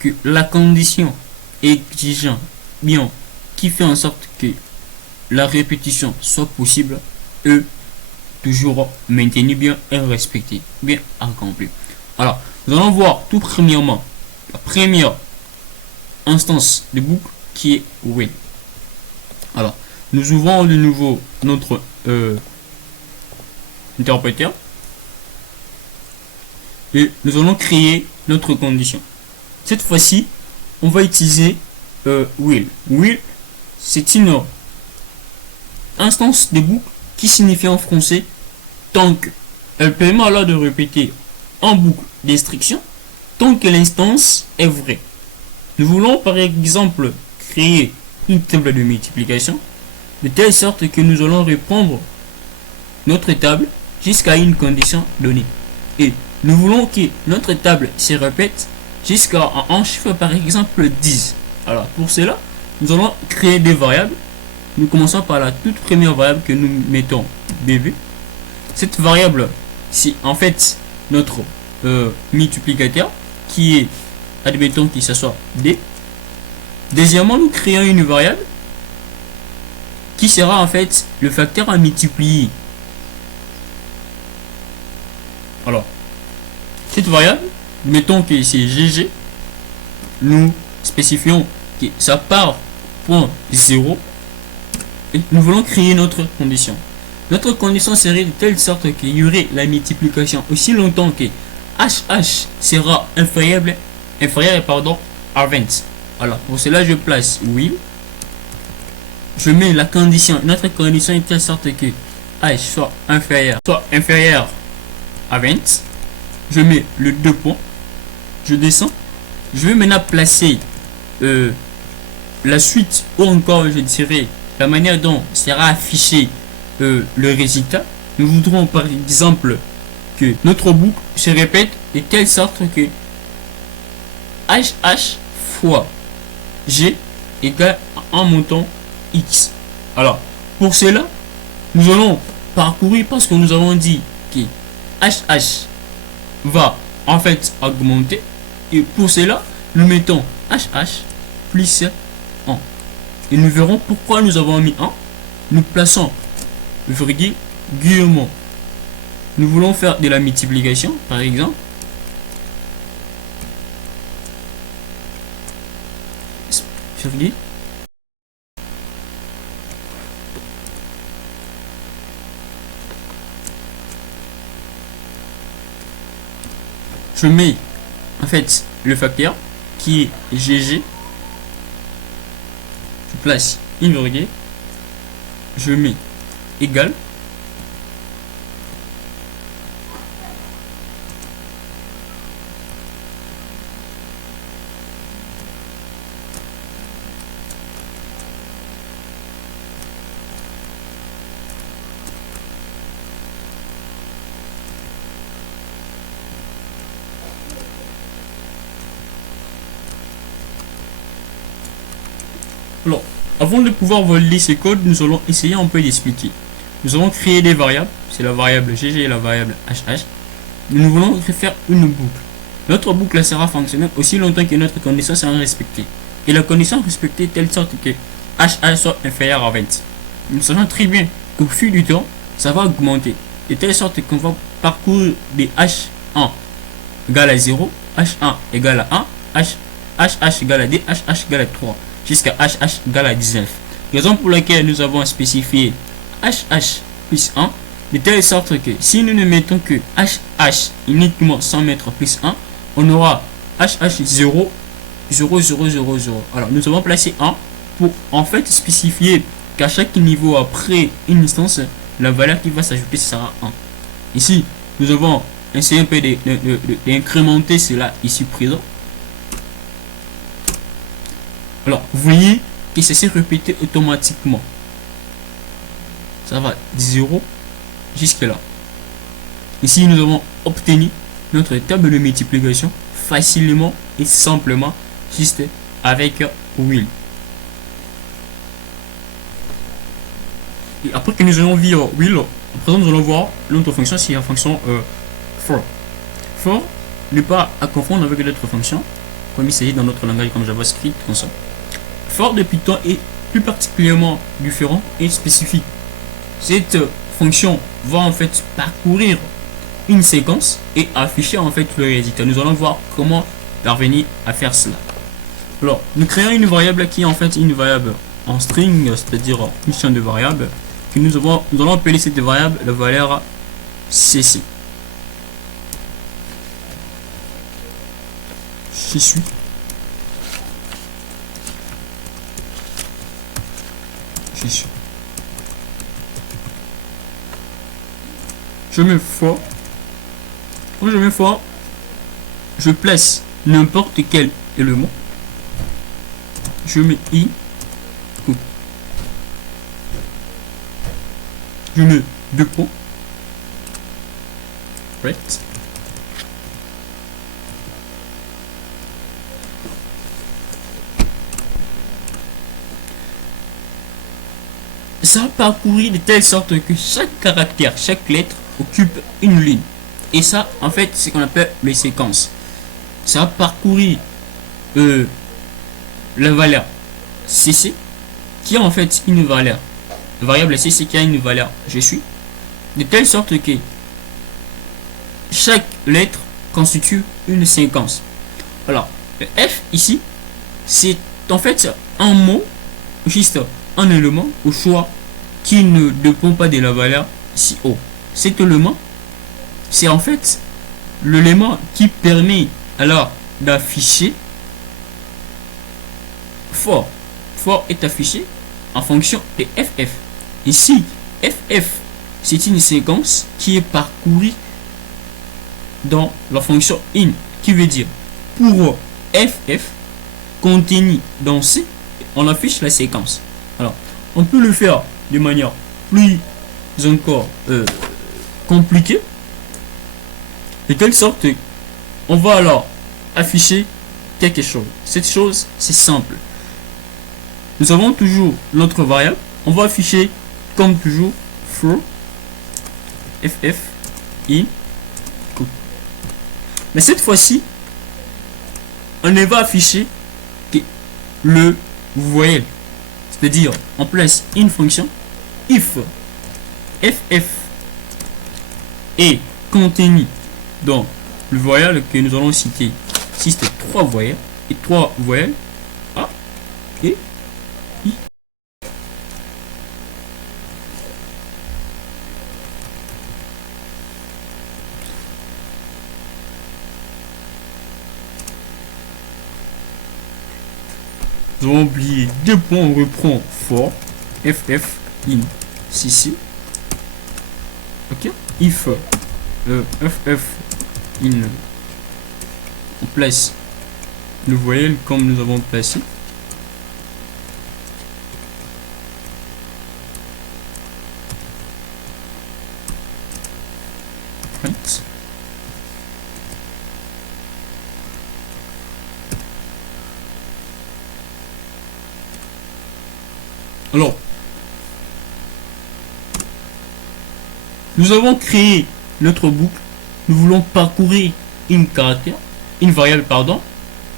que la condition exigeant bien qui fait en sorte que la répétition soit possible est toujours maintenue bien et respectée, bien accomplie. Alors, nous allons voir tout premièrement la première instance de boucle qui est when. Alors, nous ouvrons de nouveau notre interpréteur et nous allons créer notre condition. Cette fois-ci, on va utiliser will. Will, c'est une instance de boucle qui signifie en français tant que. Elle permet alors de répéter en boucle d'instruction tant que l'instance est vraie. Nous voulons par exemple créer une table de multiplication de telle sorte que nous allons reprendre notre table jusqu'à une condition donnée. Et nous voulons que notre table se répète jusqu'à un chiffre par exemple 10. Alors pour cela, nous allons créer des variables. Nous commençons par la toute première variable que nous mettons bv. Cette variable, c'est en fait notre multiplicateur qui est, admettons que ce soit d. Deuxièmement, nous créons une variable qui sera en fait le facteur à multiplier. Alors, cette variable, mettons que c'est gg, nous spécifions que ça part point 0 et nous voulons créer notre condition. Notre condition serait de telle sorte qu'il y aurait la multiplication aussi longtemps que HH sera inférieur à 20. Alors pour cela je place will, je mets la condition, notre condition est de telle sorte que H soit inférieur à 20. Je mets le 2 points, je descends, je vais maintenant placer la suite ou encore je dirais la manière dont sera affiché le résultat. Nous voudrons par exemple que notre boucle se répète de telle sorte que HH fois G égale à un montant X. Alors pour cela nous allons parcourir parce que nous avons dit que HH va en fait augmenter et pour cela nous mettons HH plus 1 et nous verrons pourquoi nous avons mis 1. Nous plaçons virgule guillemot. Nous voulons faire de la multiplication par exemple. Virgule. Je mets en fait le facteur qui est GG. Je place une virgule, je mets égal. Alors, avant de pouvoir valider ces codes, nous allons essayer un peu d'expliquer. Nous allons créer des variables, c'est la variable GG et la variable HH. Nous voulons faire une boucle. Notre boucle sera fonctionnelle aussi longtemps que notre condition sera respectée. Et la condition respectée telle sorte que HH soit inférieur à 20. Nous savons très bien qu'au fil du temps, ça va augmenter. De telle sorte qu'on va parcourir des H1 égale à 0, H1 égale à 1, HH égale à 2, HH égale à 3. Jusqu'à HH égale à 19. Raison pour laquelle nous avons spécifié HH plus 1, de telle sorte que si nous ne mettons que HH uniquement sans mettre plus 1, on aura HH 0, 0, 0, 0, 0. Alors nous avons placé 1 pour en fait spécifier qu'à chaque niveau après une instance, la valeur qui va s'ajouter sera 1. Ici, nous avons essayé un peu d'incrémenter cela ici présent. Alors, vous voyez que ça s'est répété automatiquement. Ça va de 0 jusque là. Ici, nous avons obtenu notre table de multiplication facilement et simplement, juste avec will. Et après que nous allons voir will, à présent nous allons voir l'autre fonction, c'est la fonction for. For n'est pas à confondre avec d'autres fonctions, comme il s'agit dans notre langage comme JavaScript, comme ça. For de Python est plus particulièrement différent et spécifique. Cette fonction va en fait parcourir une séquence et afficher en fait le résultat. Nous allons voir comment parvenir à faire cela. Alors, nous créons une variable qui est en fait une variable en string, c'est-à-dire une chaîne de variables, que nous allons appeler cette variable la valeur cc. Je suis. Je mets for. Quand je mets for, je place n'importe quel élément. Je mets i. Je mets deux points. Right. Ça a parcouru de telle sorte que chaque caractère, chaque lettre occupe une ligne. Et ça, en fait, c'est ce qu'on appelle les séquences. Ça a parcouru la valeur cc, qui a en fait une valeur. La variable cc qui a une valeur je suis. De telle sorte que chaque lettre constitue une séquence. Alors, le F ici, c'est en fait un mot, juste un élément au choix qui ne dépend pas de la valeur si haut. Cet élément, c'est en fait l'élément qui permet alors d'afficher for. For est affiché en fonction de FF. Ici, FF, c'est une séquence qui est parcourue dans la fonction in, qui veut dire pour FF contenu dans C, on affiche la séquence. Alors, on peut le faire de manière plus encore compliquée, de telle sorte on va alors afficher quelque chose. Cette chose, c'est simple. Nous avons toujours notre variable. On va afficher comme toujours for ff in. Mais cette fois-ci, on ne va afficher que le voyelle. C'est-à-dire, on place une fonction if ff est contenu dans le voyelle que nous allons citer. Si c'était 3 voyelles et 3 voyelles A et I. nous avons oublié deux points, on reprend for ff in cc. Ok, if ff in, on place le voyelle comme nous avons placé. Right. Alors, nous avons créé notre boucle. Nous voulons parcourir une variable, pardon.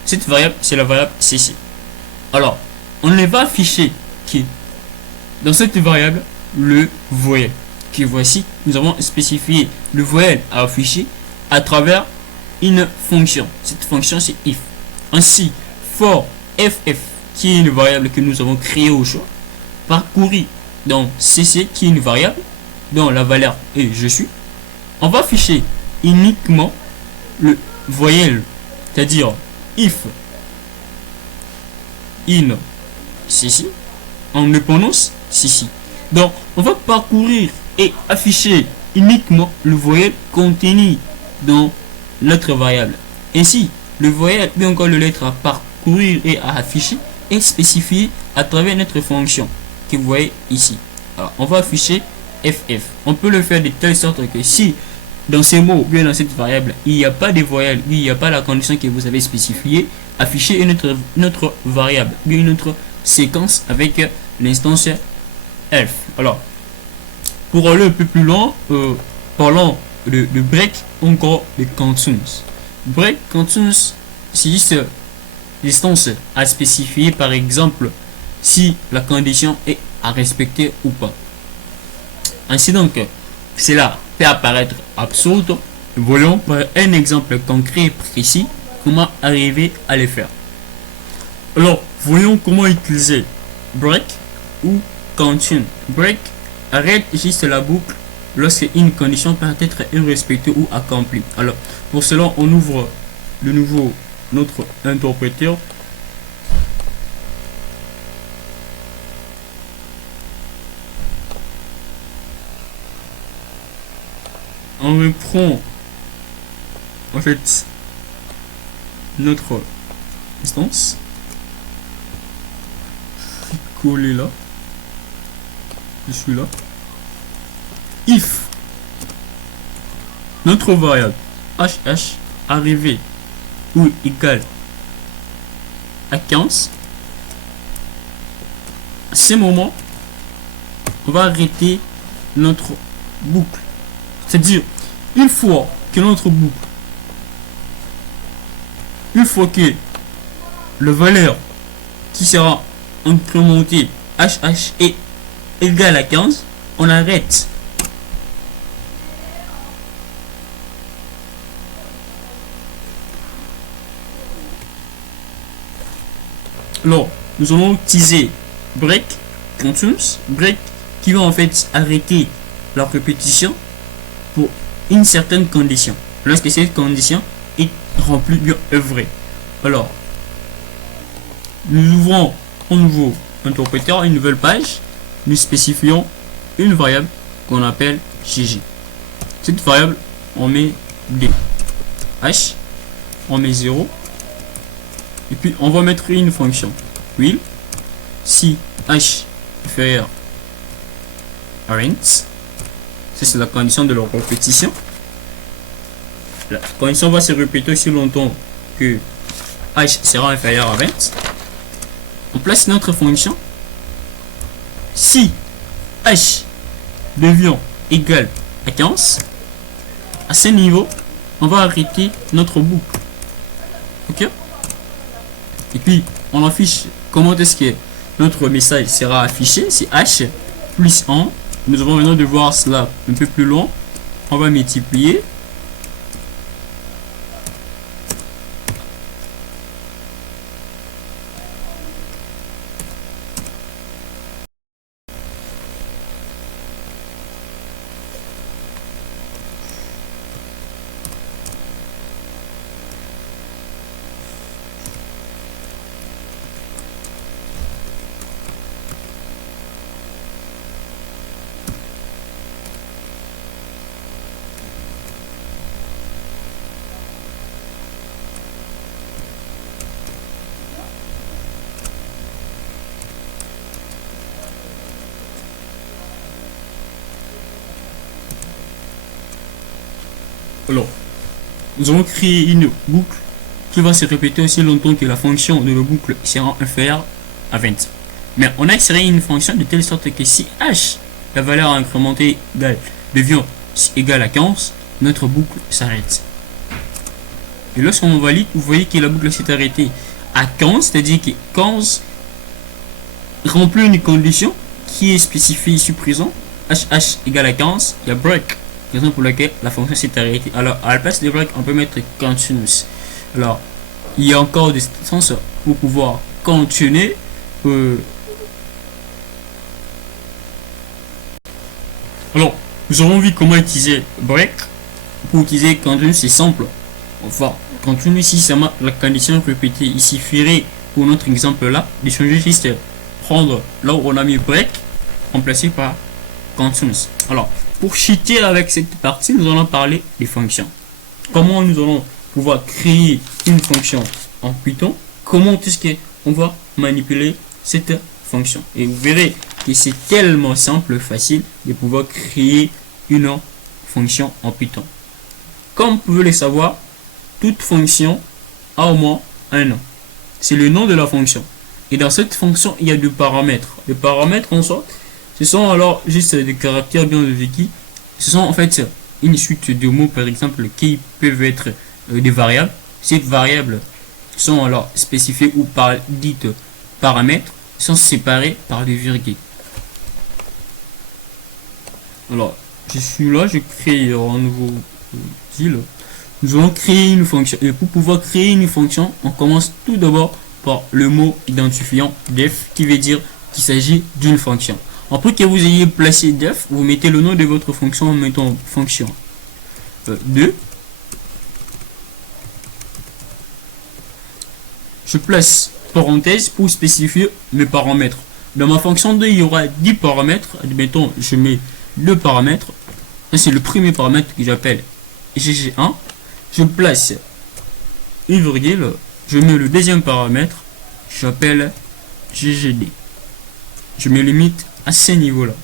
Cette variable, c'est la variable cc. Alors, on ne va afficher qui dans cette variable le voyelle. Que voici, nous avons spécifié le voyelle à afficher à travers une fonction. Cette fonction, c'est if. Ainsi, for ff, qui est une variable que nous avons créée au choix, parcourir dans cc, qui est une variable dont la valeur est je suis, on va afficher uniquement le voyelle, c'est-à-dire if in cc, on le prononce cc. Donc, on va parcourir et afficher uniquement le voyelle contenu dans notre variable. Ainsi, le voyelle, puis encore le lettre à parcourir et à afficher, est spécifié à travers notre fonction que vous voyez ici. Alors, on va afficher ff. On peut le faire de telle sorte que si dans ces mots, bien dans cette variable, il n'y a pas de voyelle, il n'y a pas la condition que vous avez spécifiée, affichez une autre variable, bien une autre séquence avec l'instance elf. Alors, pour aller un peu plus loin, parlons de break, encore de contours. Break contours, c'est juste l'instance à spécifier, par exemple, si la condition est à respecter ou pas. Ainsi donc, cela peut apparaître absurde. Voyons par un exemple concret et précis comment arriver à le faire. Alors, voyons comment utiliser break ou continue. Break arrête juste la boucle lorsque une condition peut être irrespectée ou accomplie. Alors, pour cela, on ouvre de nouveau notre interpréteur. On reprend en fait notre instance, coller là, je suis là, if notre variable hh arrivé ou égal à 15, à ce moment on va arrêter notre boucle. C'est-à-dire, une fois que notre boucle, une fois que le valeur qui sera incrémentée hh est égal à 15, on arrête. Alors, nous allons utiliser break continuous, break qui va en fait arrêter la répétition pour une certaine condition, lorsque cette condition est remplie, bien œuvrée. Alors, nous ouvrons un nouveau interpréteur, une nouvelle page, nous spécifions une variable qu'on appelle gg. Cette variable, on met d, h, on met 0, et puis on va mettre une fonction will, si h inférieur à 20, c'est la condition de leur répétition. La condition va se répéter aussi longtemps que h sera inférieur à 20. On place notre fonction. Si h devient égal à 15, à ce niveau, on va arrêter notre boucle. Ok? Et puis, on affiche comment est-ce que notre message sera affiché. C'est h plus 1. Nous avons besoin de voir cela un peu plus loin. On va multiplier. Alors, nous allons créer une boucle qui va se répéter aussi longtemps que la fonction de la boucle sera inférieure à 20. Mais on a inséré une fonction de telle sorte que si h, la valeur incrémentée devient égale à 15, notre boucle s'arrête. Et lorsqu'on valide, vous voyez que la boucle s'est arrêtée à 15, c'est-à-dire que 15 remplit une condition qui est spécifiée ici présent. H égale à 15, il y a break, raison pour laquelle la fonction s'est arrêtée. Alors à la place de break, on peut mettre continuous. Alors il y a encore des sens pour pouvoir continuer. Alors nous aurons vu comment utiliser break. Pour utiliser continuous, c'est simple. Enfin, continuous ici, ça marque la condition répétée. Il suffirait pour notre exemple là de changer juste, prendre là où on a mis break, remplacé par continuous. Alors, pour cheater avec cette partie, nous allons parler des fonctions. Comment nous allons pouvoir créer une fonction en Python? Comment est-ce qu'on va manipuler cette fonction? Et vous verrez que c'est tellement simple, facile de pouvoir créer une fonction en Python. Comme vous pouvez le savoir, toute fonction a au moins un nom. C'est le nom de la fonction. Et dans cette fonction, il y a deux paramètres. Les paramètres en soi, ce sont alors juste des caractères bien définis. Ce sont en fait une suite de mots, par exemple, qui peuvent être des variables. Ces variables sont alors spécifiées ou par dites paramètres, sont séparées par des virgules. Alors, je suis là, je crée un nouveau style. Nous allons créer une fonction. Et pour pouvoir créer une fonction, on commence tout d'abord par le mot identifiant def, qui veut dire qu'il s'agit d'une fonction. Après que vous ayez placé def, vous mettez le nom de votre fonction en mettant fonction 2. Je place parenthèse pour spécifier mes paramètres. Dans ma fonction 2, il y aura 10 paramètres. Admettons, je mets 2 paramètres. C'est le premier paramètre que j'appelle gg1. Je place une virgule. Je mets le deuxième paramètre. J'appelle ggd. Je me limite à ce niveau-là.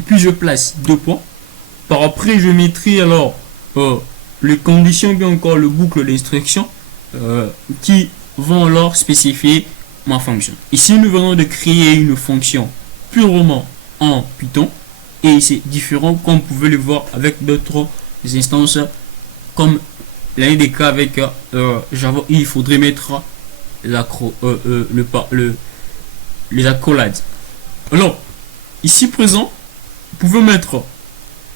Et puis je place 2 points. Par après, je mettrai alors les conditions, bien encore le boucle d'instruction qui vont alors spécifier ma fonction. Ici, nous venons de créer une fonction purement en Python. Et c'est différent comme vous pouvez le voir avec d'autres instances comme l'un des cas avec Java. Il faudrait mettre les accolades. Alors, ici présent, vous pouvez mettre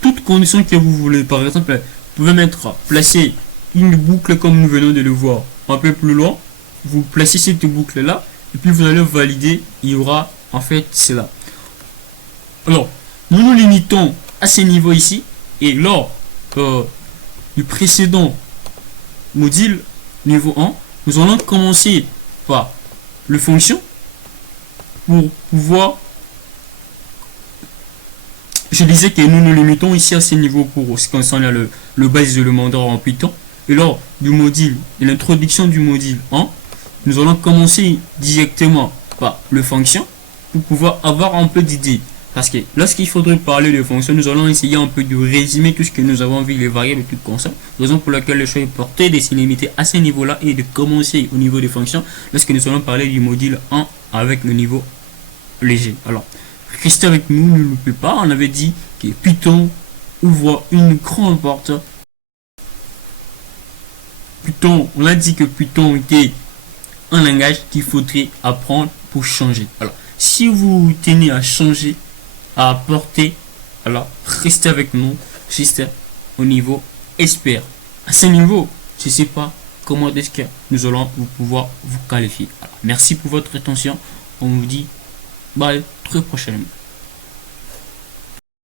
toutes conditions que vous voulez. Par exemple, vous pouvez mettre placer une boucle comme nous venons de le voir un peu plus loin. Vous placez cette boucle là et puis vous allez valider. Il y aura en fait cela. Alors, nous nous limitons à ce niveau ici et lors du précédent module niveau 1, nous allons commencer par le fonction pour pouvoir. Je disais que nous nous limitons ici à ce niveau pour ce qui concerne le base élémentaire en Python. Et lors du module, de l'introduction du module 1, nous allons commencer directement par le fonction pour pouvoir avoir un peu d'idée. Parce que lorsqu'il faudrait parler de fonctions, nous allons essayer un peu de résumer tout ce que nous avons vu, les variables et tout comme ça. Raison pour laquelle le choix est porté de se limiter à ce niveau-là et de commencer au niveau des fonctions lorsque nous allons parler du module 1 avec le niveau léger. Alors, restez avec nous, ne loupez pas. On avait dit que Python ouvre une grande porte. Python, on a dit que Python était un langage qu'il faudrait apprendre pour changer. Alors, si vous tenez à changer, à apporter, alors restez avec nous juste au niveau expert. À ce niveau, je ne sais pas comment est-ce que nous allons pouvoir vous qualifier. Alors, merci pour votre attention. On vous dit bye très prochainement.